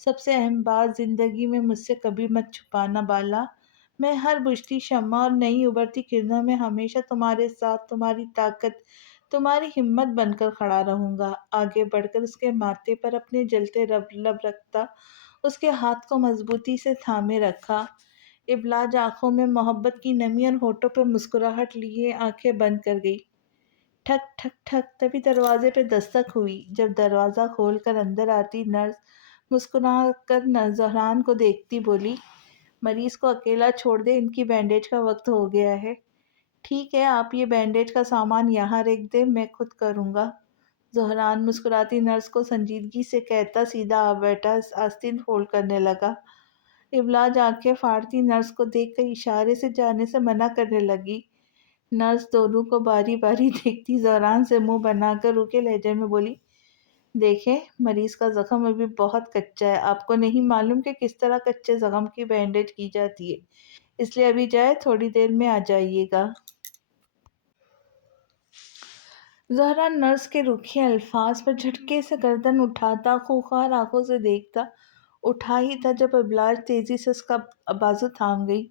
سب سے اہم بات زندگی میں مجھ سے کبھی مت چھپانا بالا، میں ہر بجھتی شمع اور نئی ابھرتی کرنوں میں ہمیشہ تمہارے ساتھ، تمہاری طاقت، تمہاری ہمت بن کر کھڑا رہوں گا۔ آگے بڑھ کر اس کے ماتھے پر اپنے جلتے لب رکھتا، اس کے ہاتھ کو مضبوطی سے تھامے رکھا۔ ابلاج آنکھوں میں محبت کی نمی اور ہونٹوں پر مسکراہٹ لیے آنکھیں بند کر گئی۔ ٹھک ٹھک ٹھک، تبھی دروازے پہ دستک ہوئی۔ جب دروازہ کھول کر اندر آتی نرس مسکرا کر زہران کو دیکھتی بولی، مریض کو اکیلا چھوڑ دے، ان کی بینڈیج کا وقت ہو گیا ہے۔ ٹھیک ہے، آپ یہ بینڈیج کا سامان یہاں رکھ دیں، میں خود کروں گا۔ زہران مسکراتی نرس کو سنجیدگی سے کہتا سیدھا آ بیٹھا، آستین فولڈ کرنے لگا۔ ابلاج آنکھیں پھاڑتی نرس کو دیکھ کر اشارے سے جانے سے منع کرنے لگی۔ نرس دونوں کو باری باری دیکھتی زہران سے منہ بنا کر روکھے لہجے میں بولی، دیکھیں مریض کا زخم ابھی بہت کچا ہے، آپ کو نہیں معلوم کہ کس طرح کچے زخم کی بینڈیج کی جاتی ہے، اس لیے ابھی جائے، تھوڑی دیر میں آ جائیے گا۔ زہرا نرس کے روکھے الفاظ پر جھٹکے سے گردن اٹھاتا، خوخار آنکھوں سے دیکھتا اٹھا ہی تھا جب ابلاج تیزی سے اس کا بازو تھام گئی۔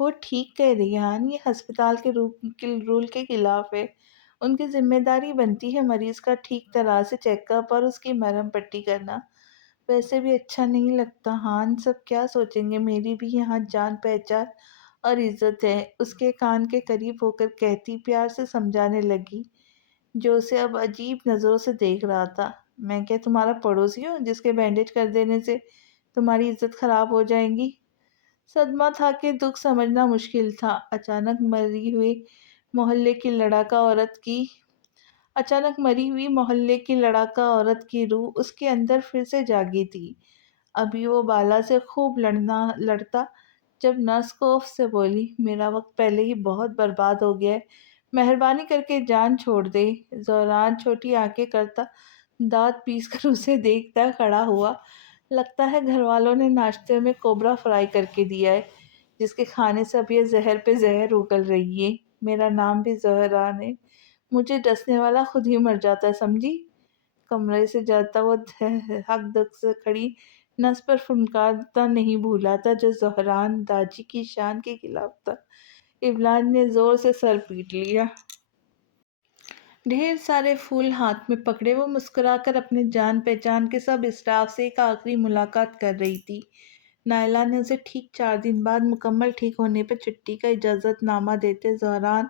وہ ٹھیک کہہ رہی ہیں، یہ ہسپتال کے رول کے خلاف ہے۔ ان کی ذمہ داری بنتی ہے مریض کا ٹھیک طرح سے چیک اپ اور اس کی مرہم پٹی کرنا۔ ویسے بھی اچھا نہیں لگتا ہاں، سب کیا سوچیں گے، میری بھی یہاں جان پہچان اور عزت ہے۔ اس کے کان کے قریب ہو کر کہتی پیار سے سمجھانے لگی، جو اسے اب عجیب نظروں سے دیکھ رہا تھا، میں کیا تمہارا پڑوسی ہوں جس کے بینڈیج کر دینے سے تمہاری عزت خراب ہو جائیں گی؟ صدمہ تھا کہ دکھ سمجھنا مشکل تھا۔ اچانک مری ہوئی محلے کی لڑاکا عورت کی روح اس کے اندر پھر سے جاگی تھی۔ ابھی وہ بالا سے خوب لڑتا جب نرس کو اف سے بولی، میرا وقت پہلے ہی بہت برباد ہو گیا ہے، مہربانی کر کے جان چھوڑ دے۔ زہران چھوٹی آنکھیں کرتا دانت پیس کر اسے دیکھتا کھڑا ہوا۔ لگتا ہے گھر والوں نے ناشتے میں کوبرا فرائی کر کے دیا ہے، جس کے کھانے سے اب یہ زہر پہ زہر اگل رہی ہے۔ میرا نام بھی زہران ہے، مجھے ڈسنے والا خود ہی مر جاتا ہے، سمجھی؟ کمرے سے جاتا وہ حق دک سے کھڑی نس پر پھنکارتا نہیں بھولا تھا، جو زہران داجی کی شان کے خلاف تھا۔ ابلاج نے زور سے سر پیٹ لیا۔ ڈھیر سارے پھول ہاتھ میں پکڑے وہ مسکرا کر اپنے جان پہچان کے سب اسٹاف سے ایک آخری ملاقات کر رہی تھی۔ نائلہ نے اسے ٹھیک 4 دن بعد مکمل ٹھیک ہونے پر چھٹی کا اجازت نامہ دیتے زہران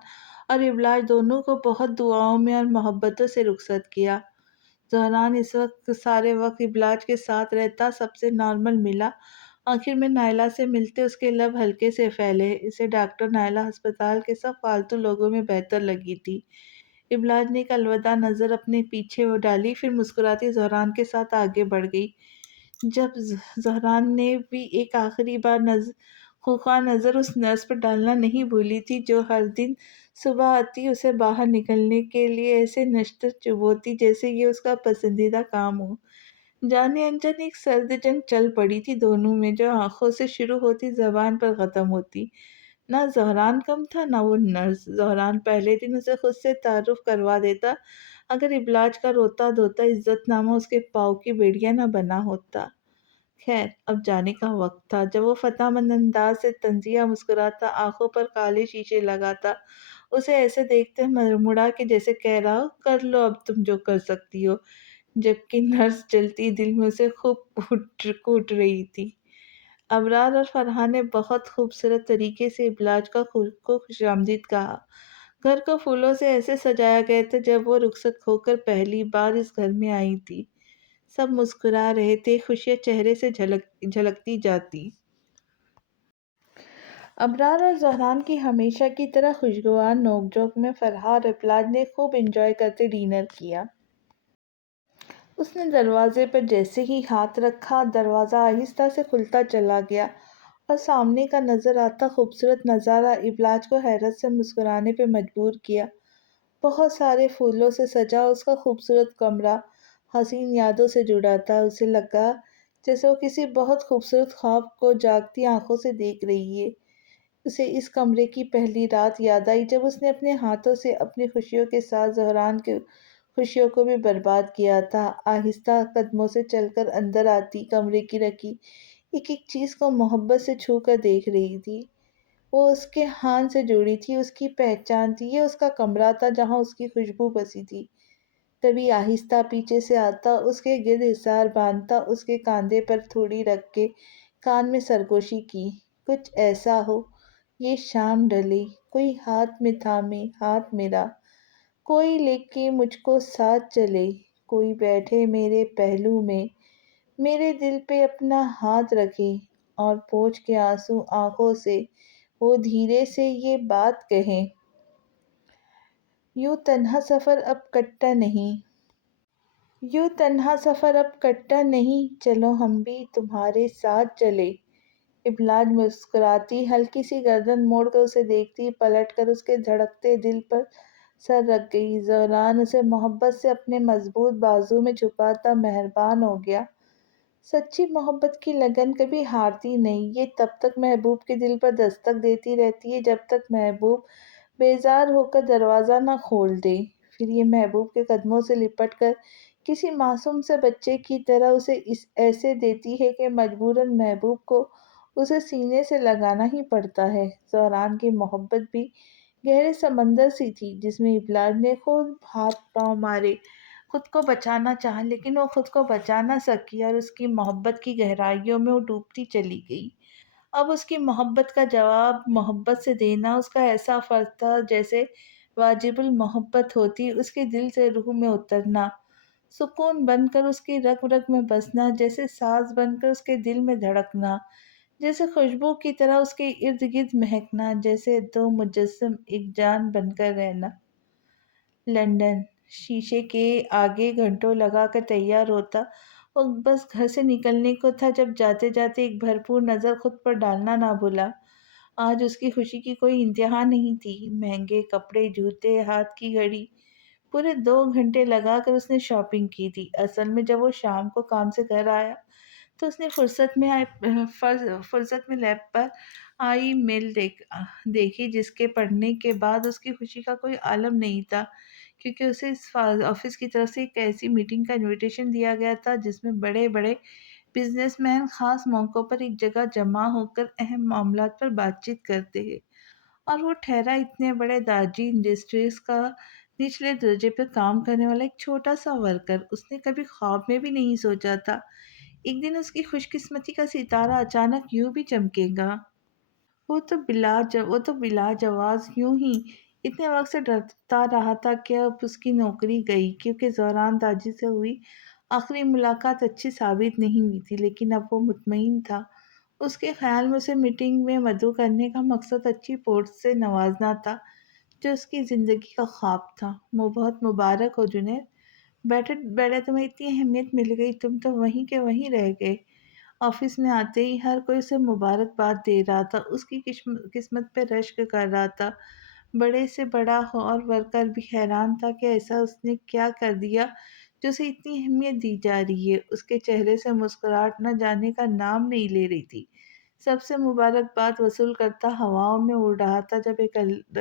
اور ابلاج دونوں کو بہت دعاؤں میں اور محبتوں سے رخصت کیا۔ زہران اس وقت سارے وقت ابلاج کے ساتھ رہتا، سب سے نارمل ملا۔ آخر میں نائلہ سے ملتے اس کے لب ہلکے سے پھیلے۔ اسے ڈاکٹر نائلہ ہسپتال کے سب فالتو لوگوں میں بہتر لگی تھی۔ ابلاج نے ایک الوداع نظر اپنے پیچھے وہ ڈالی، پھر مسکراتی زہران کے ساتھ آگے بڑھ گئی۔ جب زہران نے بھی ایک آخری بار خواہ نظر اس نرس پر ڈالنا نہیں بھولی تھی جو ہر دن صبح آتی اسے باہر نکلنے کے لیے ایسے نشتر چبوتی جیسے یہ اس کا پسندیدہ کام ہو۔ جانے انجانے ایک سرد جنگ چل پڑی تھی دونوں میں، جو آنکھوں سے شروع ہوتی زبان پر ختم ہوتی۔ نہ زہران کم تھا نہ وہ نرس۔ زہران پہلے دن اسے خود سے تعارف کروا دیتا اگر ابلاج کا روتا دھوتا عزت نامہ اس کے پاؤں کی بیڑیاں نہ بنا ہوتا۔ خیر اب جانے کا وقت تھا۔ جب وہ فتح مند انداز سے طنزیہ مسکراتا، آنکھوں پر کالے شیشے لگاتا، اسے ایسے دیکھتے مڑا کہ جیسے کہہ رہا ہو کر لو اب تم جو کر سکتی ہو، جبکہ نرس جلتی دل میں اسے خوب کوٹ رہی تھی۔ ابرار اور فرحان نے بہت خوبصورت طریقے سے ابلاج کو خوش آمدید کہا۔ گھر کو پھولوں سے ایسے سجایا گیا تھا جب وہ رخصت ہو کر پہلی بار اس گھر میں آئی تھی۔ سب مسکرا رہے تھے، خوشیاں چہرے سے جھلکتی جاتی۔ ابرار اور زہران کی ہمیشہ کی طرح خوشگوار نوک جھونک میں فرحہ اور ابلاج نے خوب انجوائے کرتے ڈنر کیا۔ اس نے دروازے پر جیسے ہی ہاتھ رکھا، دروازہ آہستہ سے کھلتا چلا گیا اور سامنے کا نظر آتا خوبصورت نظارہ ابلاج کو حیرت سے مسکرانے پہ مجبور کیا۔ بہت سارے پھولوں سے سجا اس کا خوبصورت کمرہ حسین یادوں سے جڑا تھا۔ اسے لگا جیسے وہ کسی بہت خوبصورت خواب کو جاگتی آنکھوں سے دیکھ رہی ہے۔ اسے اس کمرے کی پہلی رات یاد آئی جب اس نے اپنے ہاتھوں سے اپنی خوشیوں کے ساتھ زہران کی خوشیوں کو بھی برباد کیا تھا۔ آہستہ قدموں سے چل کر اندر آتی، کمرے کی رکھی ایک ایک چیز کو محبت سے چھو کر دیکھ رہی تھی۔ وہ اس کے ہان سے جڑی تھی، اس کی پہچان تھی، یہ اس کا کمرہ تھا جہاں اس کی خوشبو بسی تھی۔ تبھی آہستہ پیچھے سے آتا، اس کے گرد حصار باندھتا، اس کے کاندھے پر تھوڑی رکھ کے کان میں سرگوشی کی۔ کچھ ایسا ہو یہ شام ڈھلے، کوئی ہاتھ میں تھامے ہاتھ میرا، کوئی لے کے مجھ کو ساتھ چلے، کوئی بیٹھے میرے پہلو میں، میرے دل پہ اپنا ہاتھ رکھے اور پوچھ کے آنسو آنکھوں سے وہ دھیرے سے یہ بات کہیں، یوں تنہا سفر اب کٹتا نہیں، یوں تنہا سفر اب کٹتا نہیں، چلو ہم بھی تمہارے ساتھ چلے۔ ابلاج مسکراتی، ہلکی سی گردن موڑ کر اسے دیکھتی، پلٹ کر اس کے دھڑکتے دل پر سر رکھ گئی۔ زہران اسے محبت سے اپنے مضبوط بازو میں چھپاتا مہربان ہو گیا۔ سچی محبت کی لگن کبھی ہارتی نہیں، یہ تب تک محبوب کے دل پر دستک دیتی رہتی ہے جب تک محبوب بیزار ہو کر دروازہ نہ کھول دے۔ پھر یہ محبوب کے قدموں سے لپٹ کر کسی معصوم سے بچے کی طرح اسے ایسے دیتی ہے کہ مجبوراً محبوب کو اسے سینے سے لگانا ہی پڑتا ہے۔ زہران کی محبت بھی گہرے سمندر سی تھی جس میں ابلاج نے خود ہاتھ پاؤں مارے، خود کو بچانا چاہا لیکن وہ خود کو بچا نہ سکی اور اس کی محبت کی گہرائیوں میں وہ ڈوبتی چلی گئی۔ اب اس کی محبت کا جواب محبت سے دینا اس کا ایسا فرض تھا جیسے واجب المحبت ہوتی، اس کے دل سے روح میں اترنا، سکون بن کر اس کی رگ رگ میں بسنا، جیسے ساز بن کر اس کے دل میں دھڑکنا، جیسے خوشبو کی طرح اس کے ارد گرد مہکنا، جیسے دو مجسم ایک جان بن کر رہنا۔ لندن شیشے کے آگے گھنٹوں لگا کر تیار ہوتا، وہ بس گھر سے نکلنے کو تھا جب جاتے جاتے ایک بھرپور نظر خود پر ڈالنا نہ بھولا۔ آج اس کی خوشی کی کوئی انتہا نہیں تھی۔ مہنگے کپڑے، جوتے، ہاتھ کی گھڑی، پورے 2 گھنٹے لگا کر اس نے شاپنگ کی تھی۔ اصل میں جب وہ شام کو کام سے گھر آیا تو اس نے فرصت میں لیب پر آئی میل دیکھی جس کے پڑھنے کے بعد اس کی خوشی کا کوئی عالم نہیں تھا، کیونکہ اسے اس آفس کی طرف سے ایک ایسی میٹنگ کا انویٹیشن دیا گیا تھا جس میں بڑے بڑے بزنس مین خاص موقعوں پر ایک جگہ جمع ہو کر اہم معاملات پر بات چیت کرتے ہیں، اور وہ ٹھہرا اتنے بڑے داجی انڈسٹریز کا نچلے درجے پہ کام کرنے والا ایک چھوٹا سا ورکر۔ اس نے کبھی خواب میں بھی نہیں سوچا تھا ایک دن اس کی خوش قسمتی کا ستارہ اچانک یوں بھی چمکے گا۔ وہ تو بلا جواز یوں ہی اتنے وقت سے ڈرتا رہا تھا کہ اب اس کی نوکری گئی، کیونکہ زہران تاجی سے ہوئی آخری ملاقات اچھی ثابت نہیں ہوئی تھی، لیکن اب وہ مطمئن تھا۔ اس کے خیال میں اسے میٹنگ میں مدعو کرنے کا مقصد اچھی پوسٹ سے نوازنا تھا، جو اس کی زندگی کا خواب تھا۔ وہ بہت مبارک ہو جنید، بیٹھے بیٹھے تمہیں اتنی اہمیت مل گئی، تم تو وہیں کے وہیں رہ گئے۔ آفس میں آتے ہی ہر کوئی اسے مبارکباد دے رہا تھا، اس کی قسمت پہ رشک کر رہا تھا۔ بڑے سے بڑا اور ورکر بھی حیران تھا کہ ایسا اس نے کیا کر دیا جو اسے اتنی اہمیت دی جا رہی ہے۔ اس کے چہرے سے مسکراہٹ نہ جانے کا نام نہیں لے رہی تھی۔ سب سے مبارکباد وصول کرتا ہواؤں میں اڑ رہا تھا جب ایک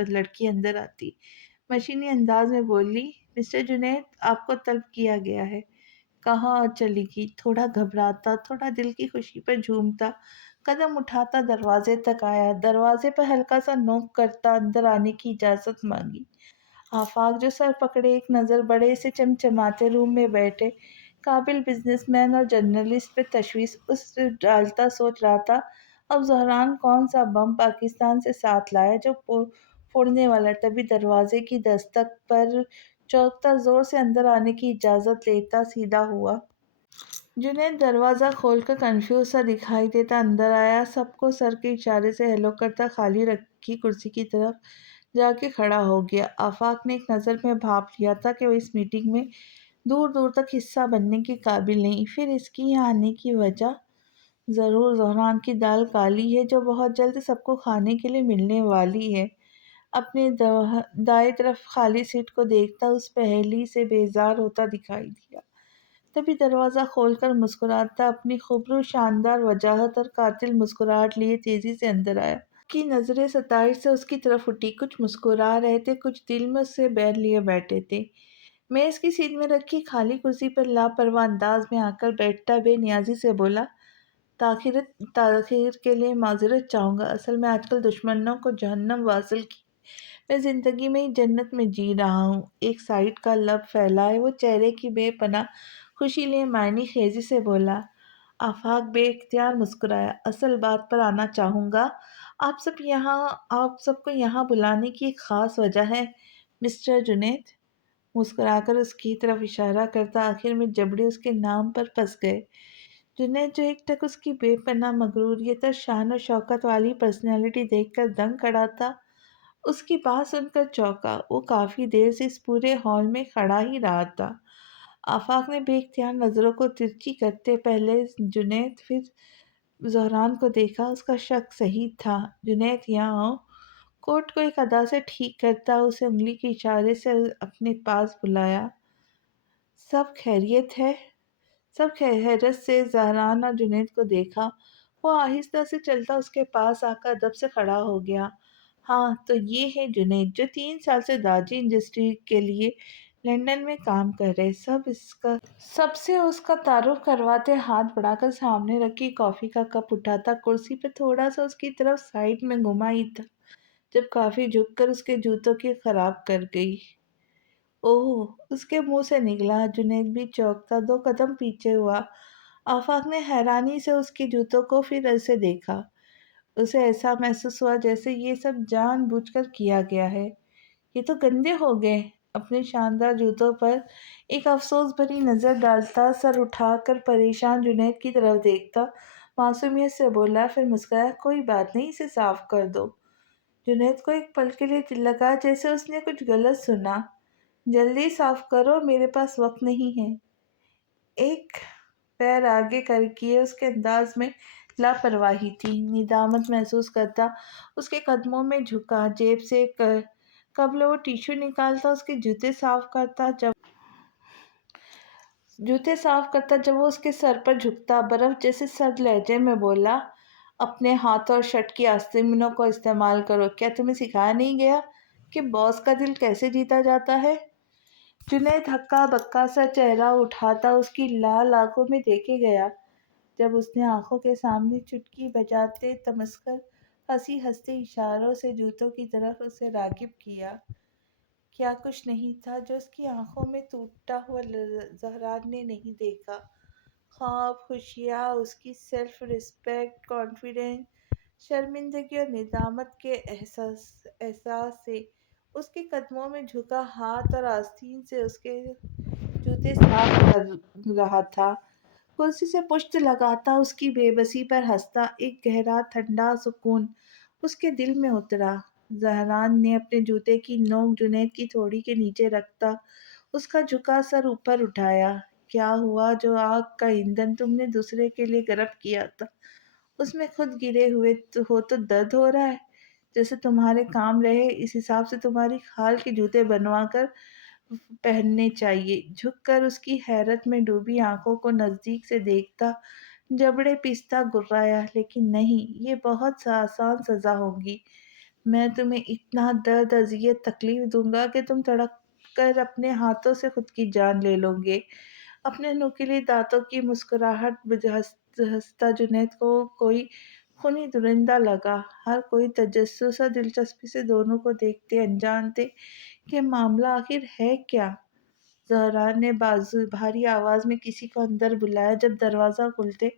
لڑکی اندر آتی، مشینی انداز میں بولی، مسٹر جنید آپ کو طلب کیا گیا ہے۔ کہا اور چلی گئی، تھوڑا گھبراتا، تھوڑا دل کی خوشی پر جھومتا قدم اٹھاتا دروازے تک آیا۔ دروازے پر ہلکا سا نوک کرتا اندر آنے کی اجازت مانگی۔ آفاق جو سر پکڑے ایک نظر بڑے سے چمچماتے روم میں بیٹھے قابل بزنس مین اور جرنلسٹ پہ تشویش اس ڈالتا سوچ رہا تھا، اب زہران کون سا بم پاکستان سے ساتھ لایا جو پھوڑنے والا۔ تبھی دروازے کی دستک پر چونکتا زور سے اندر آنے کی اجازت لیتا سیدھا ہوا۔ جنید دروازہ کھول کر کنفیوز سا دکھائی دیتا اندر آیا، سب کو سر کے اشارے سے ہیلو کرتا خالی رکھی کرسی کی طرف جا کے کھڑا ہو گیا۔ آفاق نے ایک نظر میں بھاپ لیا تھا کہ وہ اس میٹنگ میں دور دور تک حصہ بننے کے قابل نہیں۔ پھر اس کی یہاں آنے کی وجہ ضرور زہران کی دال کالی ہے جو بہت جلد سب کو کھانے کے لیے ملنے والی ہے۔ اپنے دائیں طرف خالی سیٹ کو دیکھتا اس پہیلی سے بیزار ہوتا دکھائی دیا۔ تبھی دروازہ کھول کر مسکراتا اپنی خوبرو شاندار وجاہت اور قاتل مسکراہٹ لیے تیزی سے اندر آیا۔ کی نظریں ستائش سے اس کی طرف اٹھی، کچھ مسکرا رہے تھے، کچھ دل میں اس سے بیر لیے بیٹھے تھے۔ میز کی سیٹ میں رکھی خالی کرسی پر لاپرواہ انداز میں آ کر بیٹھتا بے نیازی سے بولا، تاخیر کے لیے معذرت چاہوں گا، اصل میں آج کل دشمنوں کو جہنم واصل کی، میں زندگی میں ہی جنت میں جی رہا ہوں۔ ایک سائڈ کا لب پھیلائے وہ چہرے کی بے پناہ خوشی لیے معنی خیزی سے بولا۔ آفاق بے اختیار مسکرایا، اصل بات پر آنا چاہوں گا، آپ سب کو یہاں بلانے کی ایک خاص وجہ ہے مسٹر جنید۔ مسکرا کر اس کی طرف اشارہ کرتا آخر میں جبڑے اس کے نام پر پھنس گئے۔ جنید جو ایک ٹک اس کی بے پناہ مغروریت اور شان و شوکت والی پرسنالٹی دیکھ کر دنگ کھڑا تھا، اس کی بات سن کر چونکا۔ وہ کافی دیر سے اس پورے ہال میں کھڑا ہی رہا تھا۔ آفاق نے بے اختیار نظروں کو ترچھی کرتے پہلے جنید پھر زہران کو دیکھا۔ اس کا شک صحیح تھا، جنید یہاں آؤ۔ کوٹ کو ایک ادا سے ٹھیک کرتا اسے انگلی کے اشارے سے اپنے پاس بلایا۔ سب خیریت ہے؟ سب حیرت سے زہران اور جنید کو دیکھا۔ وہ آہستہ سے چلتا اس کے پاس آ کر ادب سے کھڑا ہو گیا۔ ہاں تو یہ ہے جنید جو 3 سال سے داجی انڈسٹری کے لیے لندن میں کام کر رہے۔ سب سے اس کا تعارف کرواتے ہاتھ بڑھا کر سامنے رکھی کافی کا کپ اٹھاتا کرسی پہ تھوڑا سا اس کی طرف سائڈ میں گھما ہی تھا جب کافی جھک کر اس کے جوتوں کی خراب کر گئی۔ اوہ، اس کے منہ سے نکلا۔ جنید بھی چونکتا 2 قدم پیچھے ہوا۔ آفاق نے حیرانی سے اس کے جوتوں کو پھر اسے دیکھا۔ اسے ایسا محسوس ہوا جیسے یہ سب جان بوجھ کر کیا گیا ہے۔ یہ تو گندے ہو گئے۔ اپنے شاندار جوتوں پر ایک افسوس بھری نظر ڈالتا سر اٹھا کر پریشان جنید کی طرف دیکھتا معصومیت سے بولا، پھر مسکرایا، کوئی بات نہیں، اسے صاف کر دو۔ جنید کو ایک پل کے لیے لگا جیسے اس نے کچھ غلط سنا۔ جلدی صاف کرو، میرے پاس وقت نہیں ہے۔ ایک پیر آگے کر کیے اس کے انداز میں لاپرواہی تھی۔ ندامت محسوس کرتا اس کے قدموں میں جھکا، جیب سے قبل وہ ٹیشو نکالتا اس کے جوتے صاف کرتا جب وہ اس کے سر پر جھکتا برف جیسے سرد لہجے میں بولا، اپنے ہاتھ اور شرٹ کی آستینوں کو استعمال کرو، کیا تمہیں سکھایا نہیں گیا کہ باس کا دل کیسے جیتا جاتا ہے؟ جنید ہکا بکا سا چہرہ اٹھاتا اس کی لال آنکھوں میں دیکھے گیا۔ جب اس نے آنکھوں کے سامنے چٹکی بجاتے تمسکر ہنسی ہنستے اشاروں سے جوتوں کی طرف اسے راغب کیا۔ کیا کچھ نہیں تھا جو اس کی آنکھوں میں ٹوٹتا ہوا زہران نے نہیں دیکھا۔ خواب، خوشیاں، اس کی سیلف ریسپیکٹ، کانفیڈنس، شرمندگی اور ندامت کے احساس سے اس کے قدموں میں جھکا ہاتھ اور آستین سے اس کے جوتے صاف کر رہا تھا۔ کرسی سے پشت لگاتا اس کی بے بسی پر ہنستا، ایک گہرا ٹھنڈا سکون اس کے دل میں اترا۔ زہران نے اپنے جوتے کی نوک جنید کی تھوڑی کے نیچے رکھتا اس کا جھکا سر اوپر اٹھایا۔ کیا ہوا؟ جو آگ کا ایندھن تم نے دوسرے کے لیے گرم کیا تھا اس میں خود گرے ہوئے ہو تو درد ہو رہا ہے؟ جیسے تمہارے کام رہے اس حساب سے تمہاری کھال کے جوتے بنوا کر پہننے چاہیے۔ جھک کر اس کی حیرت میں ڈوبی آنکھوں کو نزدیک سے دیکھتا جبڑے پیستا گرایا، لیکن نہیں، یہ بہت آسان سزا ہوگی۔ میں تمہیں اتنا درد، اذیت، تکلیف دوں گا کہ تم تڑپ کر اپنے ہاتھوں سے خود کی جان لے لو گے۔ اپنے نوکیلی دانتوں کی مسکراہٹ ہنستا جنید کو کوئی خونی درندہ لگا۔ ہر کوئی تجسس اور دلچسپی سے دونوں کو دیکھتے انجان تھے کہ معاملہ آخر ہے کیا۔ زہران نے بھاری آواز میں کسی کو اندر بلایا۔ جب دروازہ کھلتے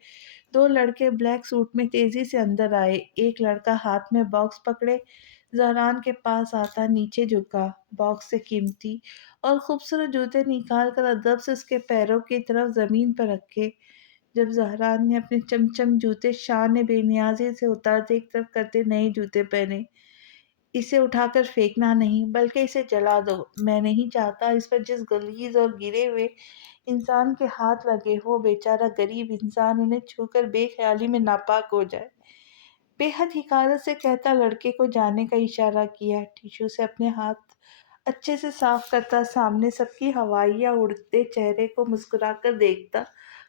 دو لڑکے بلیک سوٹ میں تیزی سے اندر آئے۔ ایک لڑکا ہاتھ میں باکس پکڑے زہران کے پاس آتا نیچے جھکا، باکس سے قیمتی اور خوبصورت جوتے نکال کر ادب سے اس کے پیروں کی طرف زمین پر رکھے۔ جب زہران نے اپنے چمچم جوتے شان بے نیازی سے اتارتے ایک طرف کرتے نئے جوتے پہنے، اسے اٹھا کر پھینکنا نہیں بلکہ اسے جلا دو۔ میں نہیں چاہتا اس پر جس غلیظ اور گرے ہوئے انسان کے ہاتھ لگے وہ بیچارہ غریب انسان انہیں چھو کر بے خیالی میں ناپاک ہو جائے۔ بے حد حقارت سے کہتا لڑکے کو جانے کا اشارہ کیا، ٹیشو سے اپنے ہاتھ اچھے سے صاف کرتا سامنے سب کی ہوائیاں اڑتے چہرے کو مسکرا کر دیکھتا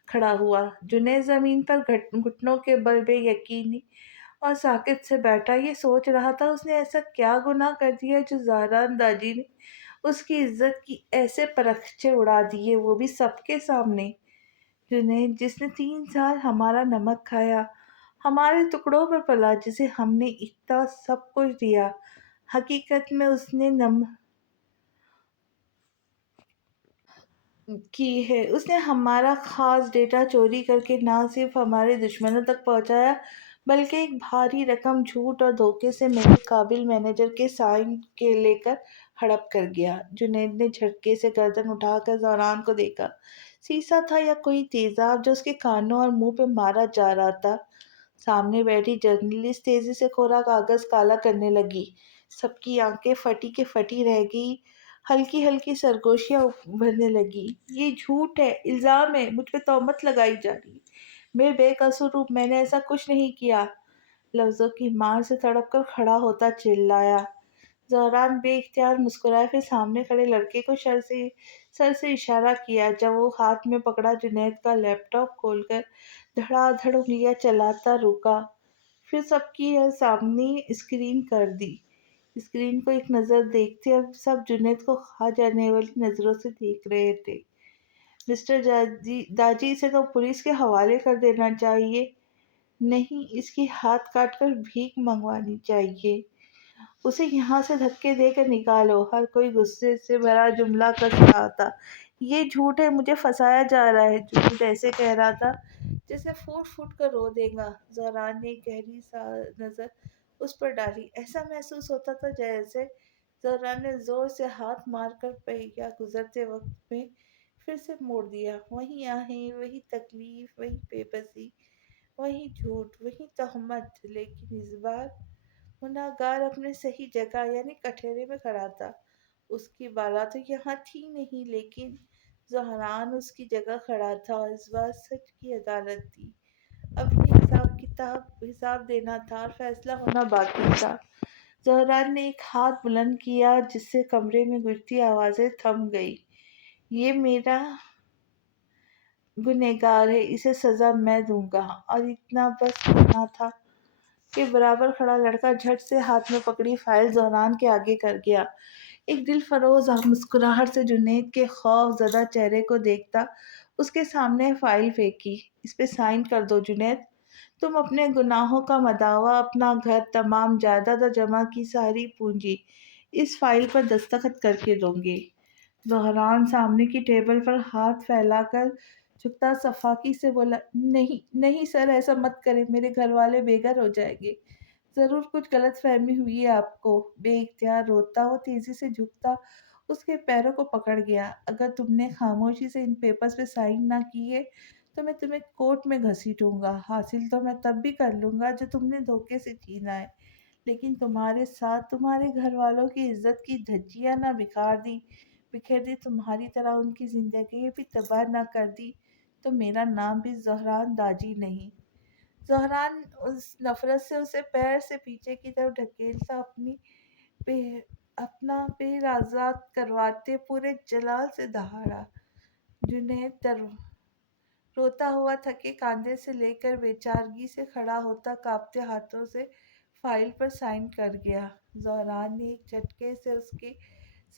کھڑا ہوا۔ جنید زمین پر گھٹنوں کے بل بے یقینی اور ساکت سے بیٹھا یہ سوچ رہا تھا اس نے ایسا کیا گناہ کر دیا جو زہران داجی نے اس کی عزت کی ایسے پرخچے اڑا دیے، وہ بھی سب کے سامنے۔ جنید جس نے 3 سال ہمارا نمک کھایا، ہمارے ٹکڑوں پر پلا، جسے ہم نے اتنا سب کچھ دیا، حقیقت میں اس نے کی ہے۔ اس نے ہمارا خاص ڈیٹا چوری کر کے نہ صرف ہمارے دشمنوں تک پہنچایا بلکہ ایک بھاری رقم جھوٹ اور دھوکے سے میرے قابل مینیجر کے سائن کے لے کر ہڑپ کر گیا۔ جنید نے جھٹکے سے گردن اٹھا کر زہران کو دیکھا۔ سیسا تھا یا کوئی تیزاب جو اس کے کانوں اور منہ پہ مارا جا رہا تھا؟ سامنے بیٹھی جرنلسٹ تیزی سے کھورا کاغذ کالا کرنے لگی۔ سب کی آنکھیں پھٹی کے پھٹی رہ گئی، ہلکی ہلکی سرگوشیاں ابھرنے لگی۔ یہ جھوٹ ہے، الزام ہے، مجھ پہ تہمت لگائی جا رہی ہے، میں بے قصور ہوں، میں نے ایسا کچھ نہیں کیا۔ لفظوں کی مار سے تڑپ کر کھڑا ہوتا چلایا۔ زہران بے اختیار مسکرایا، پھر سامنے کھڑے لڑکے کو سر سے اشارہ کیا۔ جب وہ ہاتھ میں پکڑا جنید کا لیپ ٹاپ کھول کر دھڑا دھڑ انگلیاں چلاتا رکا، پھر سب کی سامنے اسکرین کر دی۔ اسکرین کو ایک نظر دیکھتے اب سب جنید کو کھا جانے والی نظروں سے دیکھ رہے تھے۔ مسٹر داجی اسے تو پولیس کے حوالے کر دینا چاہیے۔ نہیں، اس کی ہاتھ کاٹ کر بھیک منگوانی چاہیے۔ اسے یہاں سے دھکے دے کر نکالو۔ ہر کوئی غصے سے بھرا جملہ کس رہا تھا۔ یہ جھوٹ ہے، مجھے پھنسایا جا رہا ہے۔ جنید ایسے کہہ رہا تھا جیسے پھوٹ پھوٹ کر رو دے گا۔ زہران نے ایک گہری نظر اس پر ڈالی۔ ایسا محسوس ہوتا تھا جیسے زہران نے زور سے ہاتھ مار کر پہیہ گزرتے وقت میں پھر سے موڑ دیا۔ وہی آہیں، وہی تکلیف، وہی بے بسی، وہی جھوٹ، وہی تہمت، لیکن اس بار گنہگار اپنے صحیح جگہ یعنی کٹہرے میں کھڑا تھا۔ اس کی بالا تو یہاں تھی نہیں، لیکن زہران اس کی جگہ کھڑا تھا اور اس بار سچ کی عدالت تھی۔ اب یہ حساب دینا تھا اور فیصلہ ہونا باقی تھا۔ زہران نے ایک ہاتھ بلند کیا جس سے کمرے میں گونجتی آوازیں تھم گئیں۔ یہ میرا گنہگار ہے، اسے سزا میں دوں گا۔ اور اتنا بس اتنا تھا کہ برابر کھڑا لڑکا جھٹ سے ہاتھ میں پکڑی فائل زہران کے آگے کر گیا۔ ایک دل فروز مسکراہٹ سے جنید کے خوف زدہ چہرے کو دیکھتا اس کے سامنے فائل پھینکی۔ اس پہ سائن کر دو جنید، تم اپنے گناہوں کا مداوع، اپنا گھر، تمام جائیداد اور جمع کی ساری پونجی اس فائل پر دستخط کر کے دو گے۔ زہران سامنے کی ٹیبل پر ہاتھ پھیلا کر جھکتا سفاکی سے بولا، نہیں نہیں سر، ایسا مت کریں، میرے گھر والے بے گھر ہو جائیں گے، ضرور کچھ غلط فہمی ہوئی ہے آپ کو۔ بے اختیار روتا وہ تیزی سے جھکتا اس کے پیروں کو پکڑ گیا۔ اگر تم نے خاموشی سے ان پیپرز پہ سائن نہ کیے تو میں تمہیں کورٹ میں گھسیٹوں گا۔ حاصل تو میں تب بھی کر لوں گا جو تم نے دھوکے سے چھینا ہے، لیکن تمہارے ساتھ تمہارے گھر والوں کی عزت کی دھجیاں نہ بکھیر دی، تمہاری طرح ان کی زندگی بھی تباہ نہ کر دی تو میرا نام بھی زہران داجی نہیں۔ زہران اس نفرت سے اسے پیر سے پیچھے کی طرف ڈھکیلتا پہ اپنا پیر آزاد کرواتے پورے جلال سے دہاڑا۔ جنید روتا ہوا تھکے کاندھے سے لے کر بے چارگی سے کھڑا ہوتا کانپتے ہاتھوں سے فائل پر سائن کر گیا۔ زہران نے ایک جھٹکے سے اس کے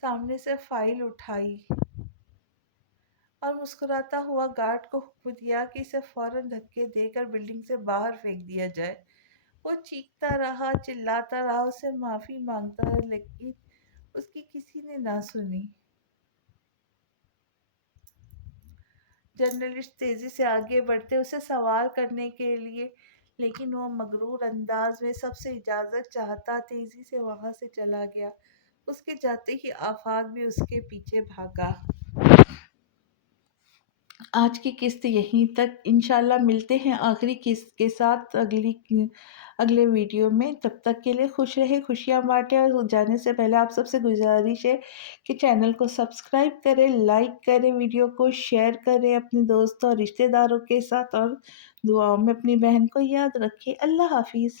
سامنے سے فائل اٹھائی اور مسکراتا ہوا گارڈ کو حکم دیا کہ اسے فوراً دھکے دے کر بلڈنگ سے باہر پھینک دیا جائے۔ وہ چیختا رہا، چلاتا رہا، اسے معافی مانگتا رہا، لیکن اس کی کسی نے نہ سنی۔ جرنلسٹ تیزی سے آگے بڑھتے اسے سوال کرنے کے لیے، لیکن وہ مغرور انداز میں سب سے اجازت چاہتا تیزی سے وہاں سے چلا گیا۔ اس کے جاتے ہی آفاق بھی اس کے پیچھے بھاگا۔ آج کی قسط یہیں تک، انشاءاللہ ملتے ہیں آخری قسط کے ساتھ اگلے ویڈیو میں۔ تب تک کے لیے خوش رہے، خوشیاں بانٹیں، اور جانے سے پہلے آپ سب سے گزارش ہے کہ چینل کو سبسکرائب کریں، لائک کریں، ویڈیو کو شیئر کریں اپنے دوستوں اور رشتہ داروں کے ساتھ، اور دعاؤں میں اپنی بہن کو یاد رکھیں۔ اللہ حافظ۔